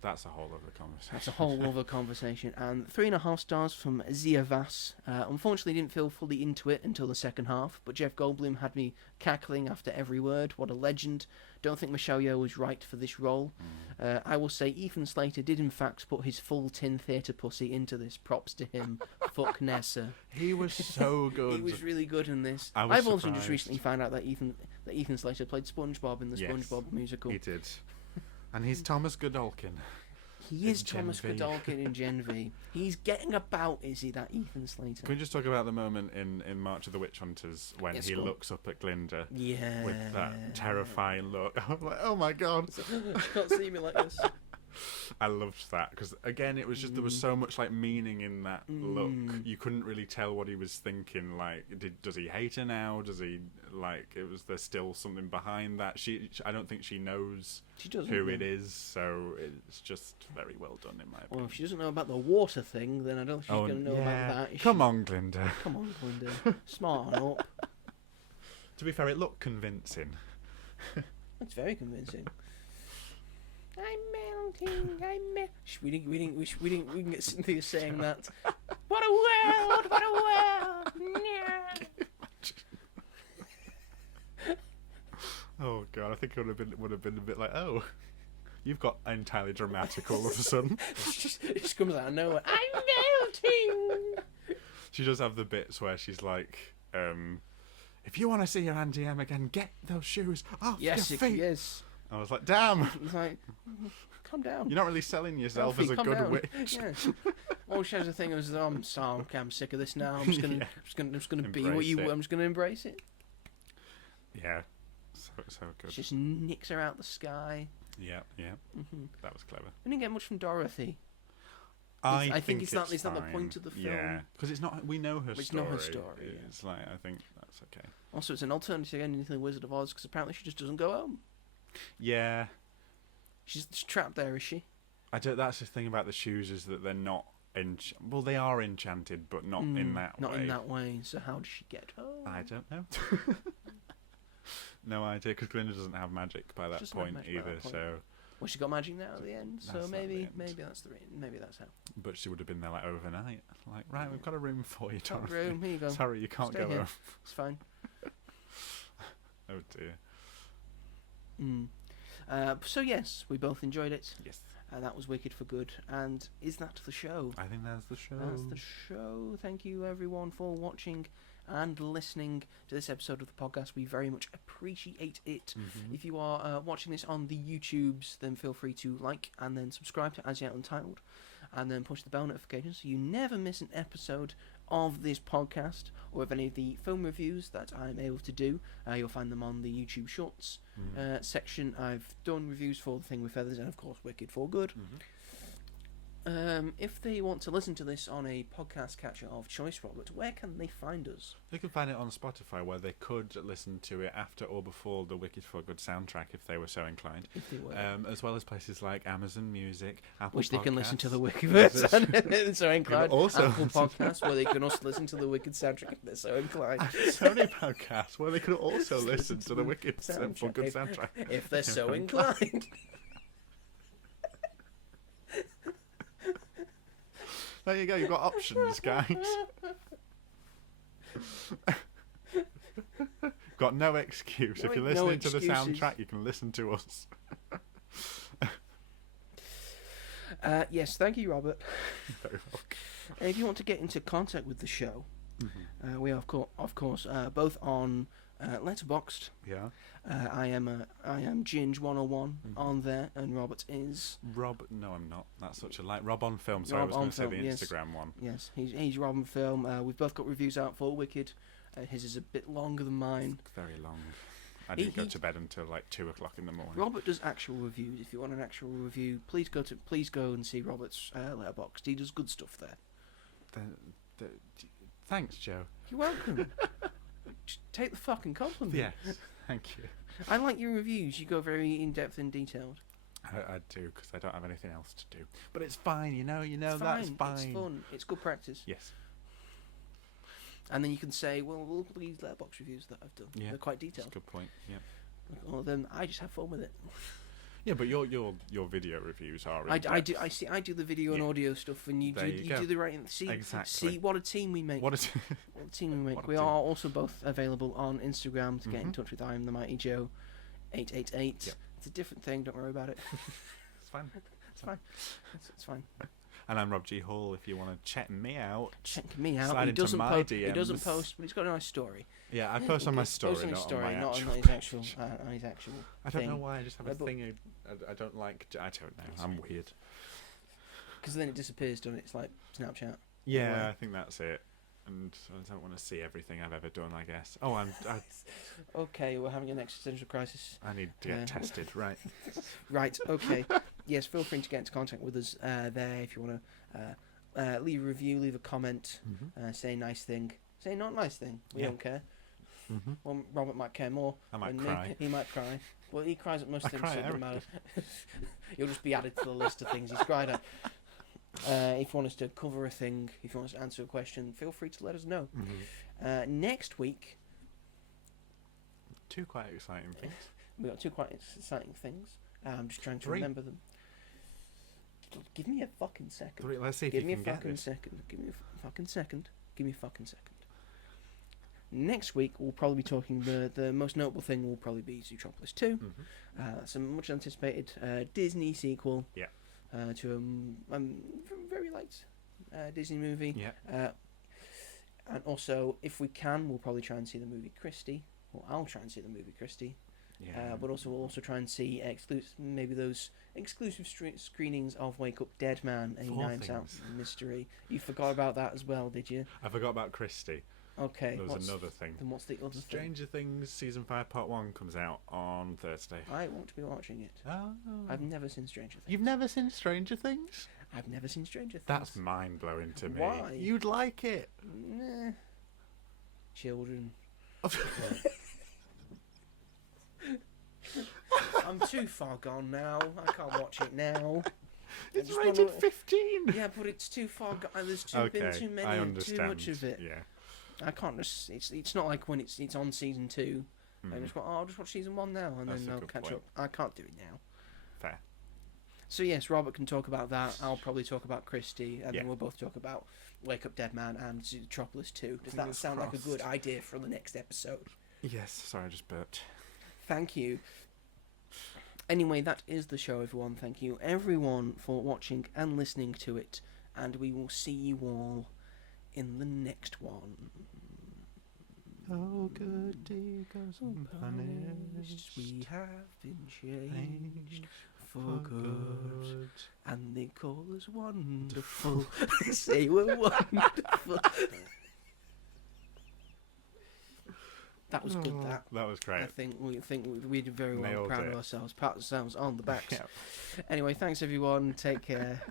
That's a whole other conversation. That's a whole other conversation. And 3.5 stars from Zia Vass. Unfortunately, didn't feel fully into it until the second half, but Jeff Goldblum had me cackling after every word. What a legend. Don't think Michelle Yeoh was right for this role. I will say Ethan Slater did in fact put his full tin theatre pussy into this. Props to him. Fuck Nessa. He was so good. He was really good in this. I've also just recently found out that Ethan Slater played SpongeBob in the SpongeBob musical. He did. And he's Thomas Godolkin. He is Thomas Godolkin in Gen V. He's getting about, is he, that Ethan Slater? Can we just talk about the moment in March of the Witch Hunters when he looks up at Glinda with that terrifying look? I'm like, oh my god. You can't see me like this. I loved that because again it was just there was so much like meaning in that look. You couldn't really tell what he was thinking. Like, does he hate her now? Does he like? There's still something behind that. I don't think she knows who it is. So it's just very well done in my opinion. Well, if she doesn't know about the water thing, then I don't think she's going to know about that. Come on, Glinda. Come on, Glinda. Smart on up. To be fair, it looked convincing. It's very convincing. I'm melting. We didn't get Cynthia saying that. What a world! What a world! Oh god, I think it would have been a bit like, oh. You've got entirely dramatic all of a sudden. It just comes out of nowhere. I'm melting. She does have the bits where she's like, if you want to see your Auntie Em again, get those shoes off your feet. Yes. I was like, damn. It's like, calm down. You're not really selling yourself Elfie, as a calm good down. witch. Yeah. All she has a thing is, I'm sick of this now. I'm just gonna, Yeah. I'm just gonna be what Embrace you. it. I'm just gonna embrace it. Yeah. So good. She just nicks her out the sky. Yeah. Mm-hmm. That was clever. We didn't get much from Dorothy. I think it's not the fine. point of the film. Yeah, because it's not. We know her It's story. not her story, yeah. It's like, I think that's okay. Also, it's an alternative ending to the Wizard of Oz because apparently she just doesn't go home. Yeah. She's trapped there, is she? That's the thing about the shoes, is that they're not. Well, they are enchanted, but not in that way. Not in that way. So how does she get home? I don't know. No idea, because Glinda doesn't have magic by that point either. So. Well, she got magic now at the end, so That's maybe at the end. maybe that's how. But she would have been there like overnight. Like, right, we've got a room for you, Got a Dorothy. room, here you go. Sorry, you can't Stay go here. home. It's fine. Oh dear. So yes, we both enjoyed it. Yes. That was Wicked for Good. And is that the show? I think that's the show. That's the show. Thank you everyone for watching and listening to this episode of the podcast. We very much appreciate it. Mm-hmm. If you are watching this on the YouTubes, then feel free to like and then subscribe to As Yet Untitled, and then push the bell notification so you never miss an episode of this podcast or of any of the film reviews that I'm able to do. You'll find them on the YouTube Shorts section. I've done reviews for The Thing with Feathers and of course Wicked for Good. If they want to listen to this on a podcast catcher of choice, Robert, where can they find us? They can find it on Spotify, where they could listen to it after or before the Wicked for Good soundtrack, if they were so inclined. If they were. As well as places like Amazon Music, Apple Which they can listen to the Wicked Podcasts. version. So inclined. Also Apple Podcasts, where they can also listen to the Wicked soundtrack if they're so inclined. Sony Podcasts, where they could also listen to the Wicked for Good soundtrack. If they're so inclined. There you go, you've got options, guys. Got no excuse. If you're No listening to the excuses. soundtrack, you can listen to us. Yes, thank you, Robert. Very well. And if you want to get into contact with the show, we are of course both on Letterboxd. Yeah. I am Ginge101 on there, and Robert is No, I'm not. That's such a light. robonfilm. Sorry, I was going to say the Instagram one. Yes, he's robonfilm. We've both got reviews out for Wicked. His is a bit longer than mine. Very long. I didn't go to bed until like 2 o'clock in the morning. Robert does actual reviews. If you want an actual review, please go and see Robert's Letterboxd. He does good stuff there. Thanks, Joe. You're welcome. Just take the fucking compliment. Yes, thank you. I like your reviews. You go very in depth and detailed. I do, because I don't have anything else to do. But it's fine, you know. It's That's fine. It's fun. It's good practice. Yes. And then you can say, well, look at these Letterboxd reviews that I've done. Yeah. They're quite That's detailed. a good point. Yeah. Well, then I just have fun with it. Yeah, but your video reviews are. I do the video and audio stuff, and you do the writing. Exactly. See what a team we make. What is? What a team we make. What a We team. are also both available on Instagram to get in touch with. I am the Mighty Joe, 888. Yep. It's a different thing. Don't worry about it. It's fine. It's fine. It's fine. And I'm Rob G Hall. If you want to check me out, Check me out. Slide He into doesn't my post. He DMs. doesn't post, but he's got a nice story. yeah, I post on my story, Post on his not story, on my not actual. on his actual. On his actual. I don't thing. know why. I just have a But- thing. I don't like. I don't know. I'm weird. Because then it disappears, doesn't it? It's like Snapchat. Yeah, Why? I think that's it. And I don't want to see everything I've ever done. I guess. Oh, I Okay, we're having an existential crisis. I need to get tested. Right. Right, okay. Yes, feel free to get into contact with us there if you want to leave a review, leave a comment, say a nice thing, say a not nice thing. We don't care. Well, Robert might care more. I might than cry. Me. He might cry. Well, he cries at most I things, cry so it at doesn't matter. You'll just be added to the list of things he's cried at. If you want us to cover a thing, if you want us to answer a question, feel free to let us know. Next week, 2 quite exciting things. we've got 2 quite exciting things. I'm just trying to 3. remember them. Give me a fucking second. 3. Let's see if Give you me a can get fucking this. second. Give me a fucking second. Give me a fucking second. Next week, we'll probably be talking, the most notable thing will probably be Zootropolis 2. Mm-hmm. That's a much anticipated Disney sequel to a very light Disney movie. Yeah. And also, if we can, we'll probably try and see the movie Christie. Well, I'll try and see the movie Christie. Yeah. But also, we'll also try and see maybe those exclusive screenings of Wake Up Dead Man, a Knives Out mystery. You forgot about that as well, did you? I forgot about Christie. Okay. There was another thing. Then what's the other thing? Stranger Things Season 5 Part 1 comes out on Thursday. I want to be watching it. Oh. I've never seen Stranger Things. You've never seen Stranger Things? I've never seen Stranger Things. That's mind-blowing to me. Why? You'd like it. Nah. Children. I'm too far gone now. I can't watch it now. It's rated 15. Yeah, but it's too far gone. There's been too many I and understand. too much of it. Yeah. I can't just. It's not like when it's on season 2. I just go, I'll just watch season 1 now, and That's then a I'll good catch point. up. I can't do it now. Fair. So yes, Robert can talk about that. I'll probably talk about Christie, and Yeah. then we'll both talk about Wake Up Dead Man and Zootropolis 2. Does that Fingers sound like a crossed. good idea for the next episode? Yes, sorry, I just burped. Thank you. Anyway, that is the show, everyone. Thank you, everyone, for watching and listening to it. And we will see you all in the next one. Oh, good day goes unpunished. We have been changed for good. And they call us wonderful. They say we're wonderful. That was good. That was great. I think we did very well. Nailed Proud it. of ourselves. Pat ourselves on the back. Yeah. Anyway, thanks everyone. Take care.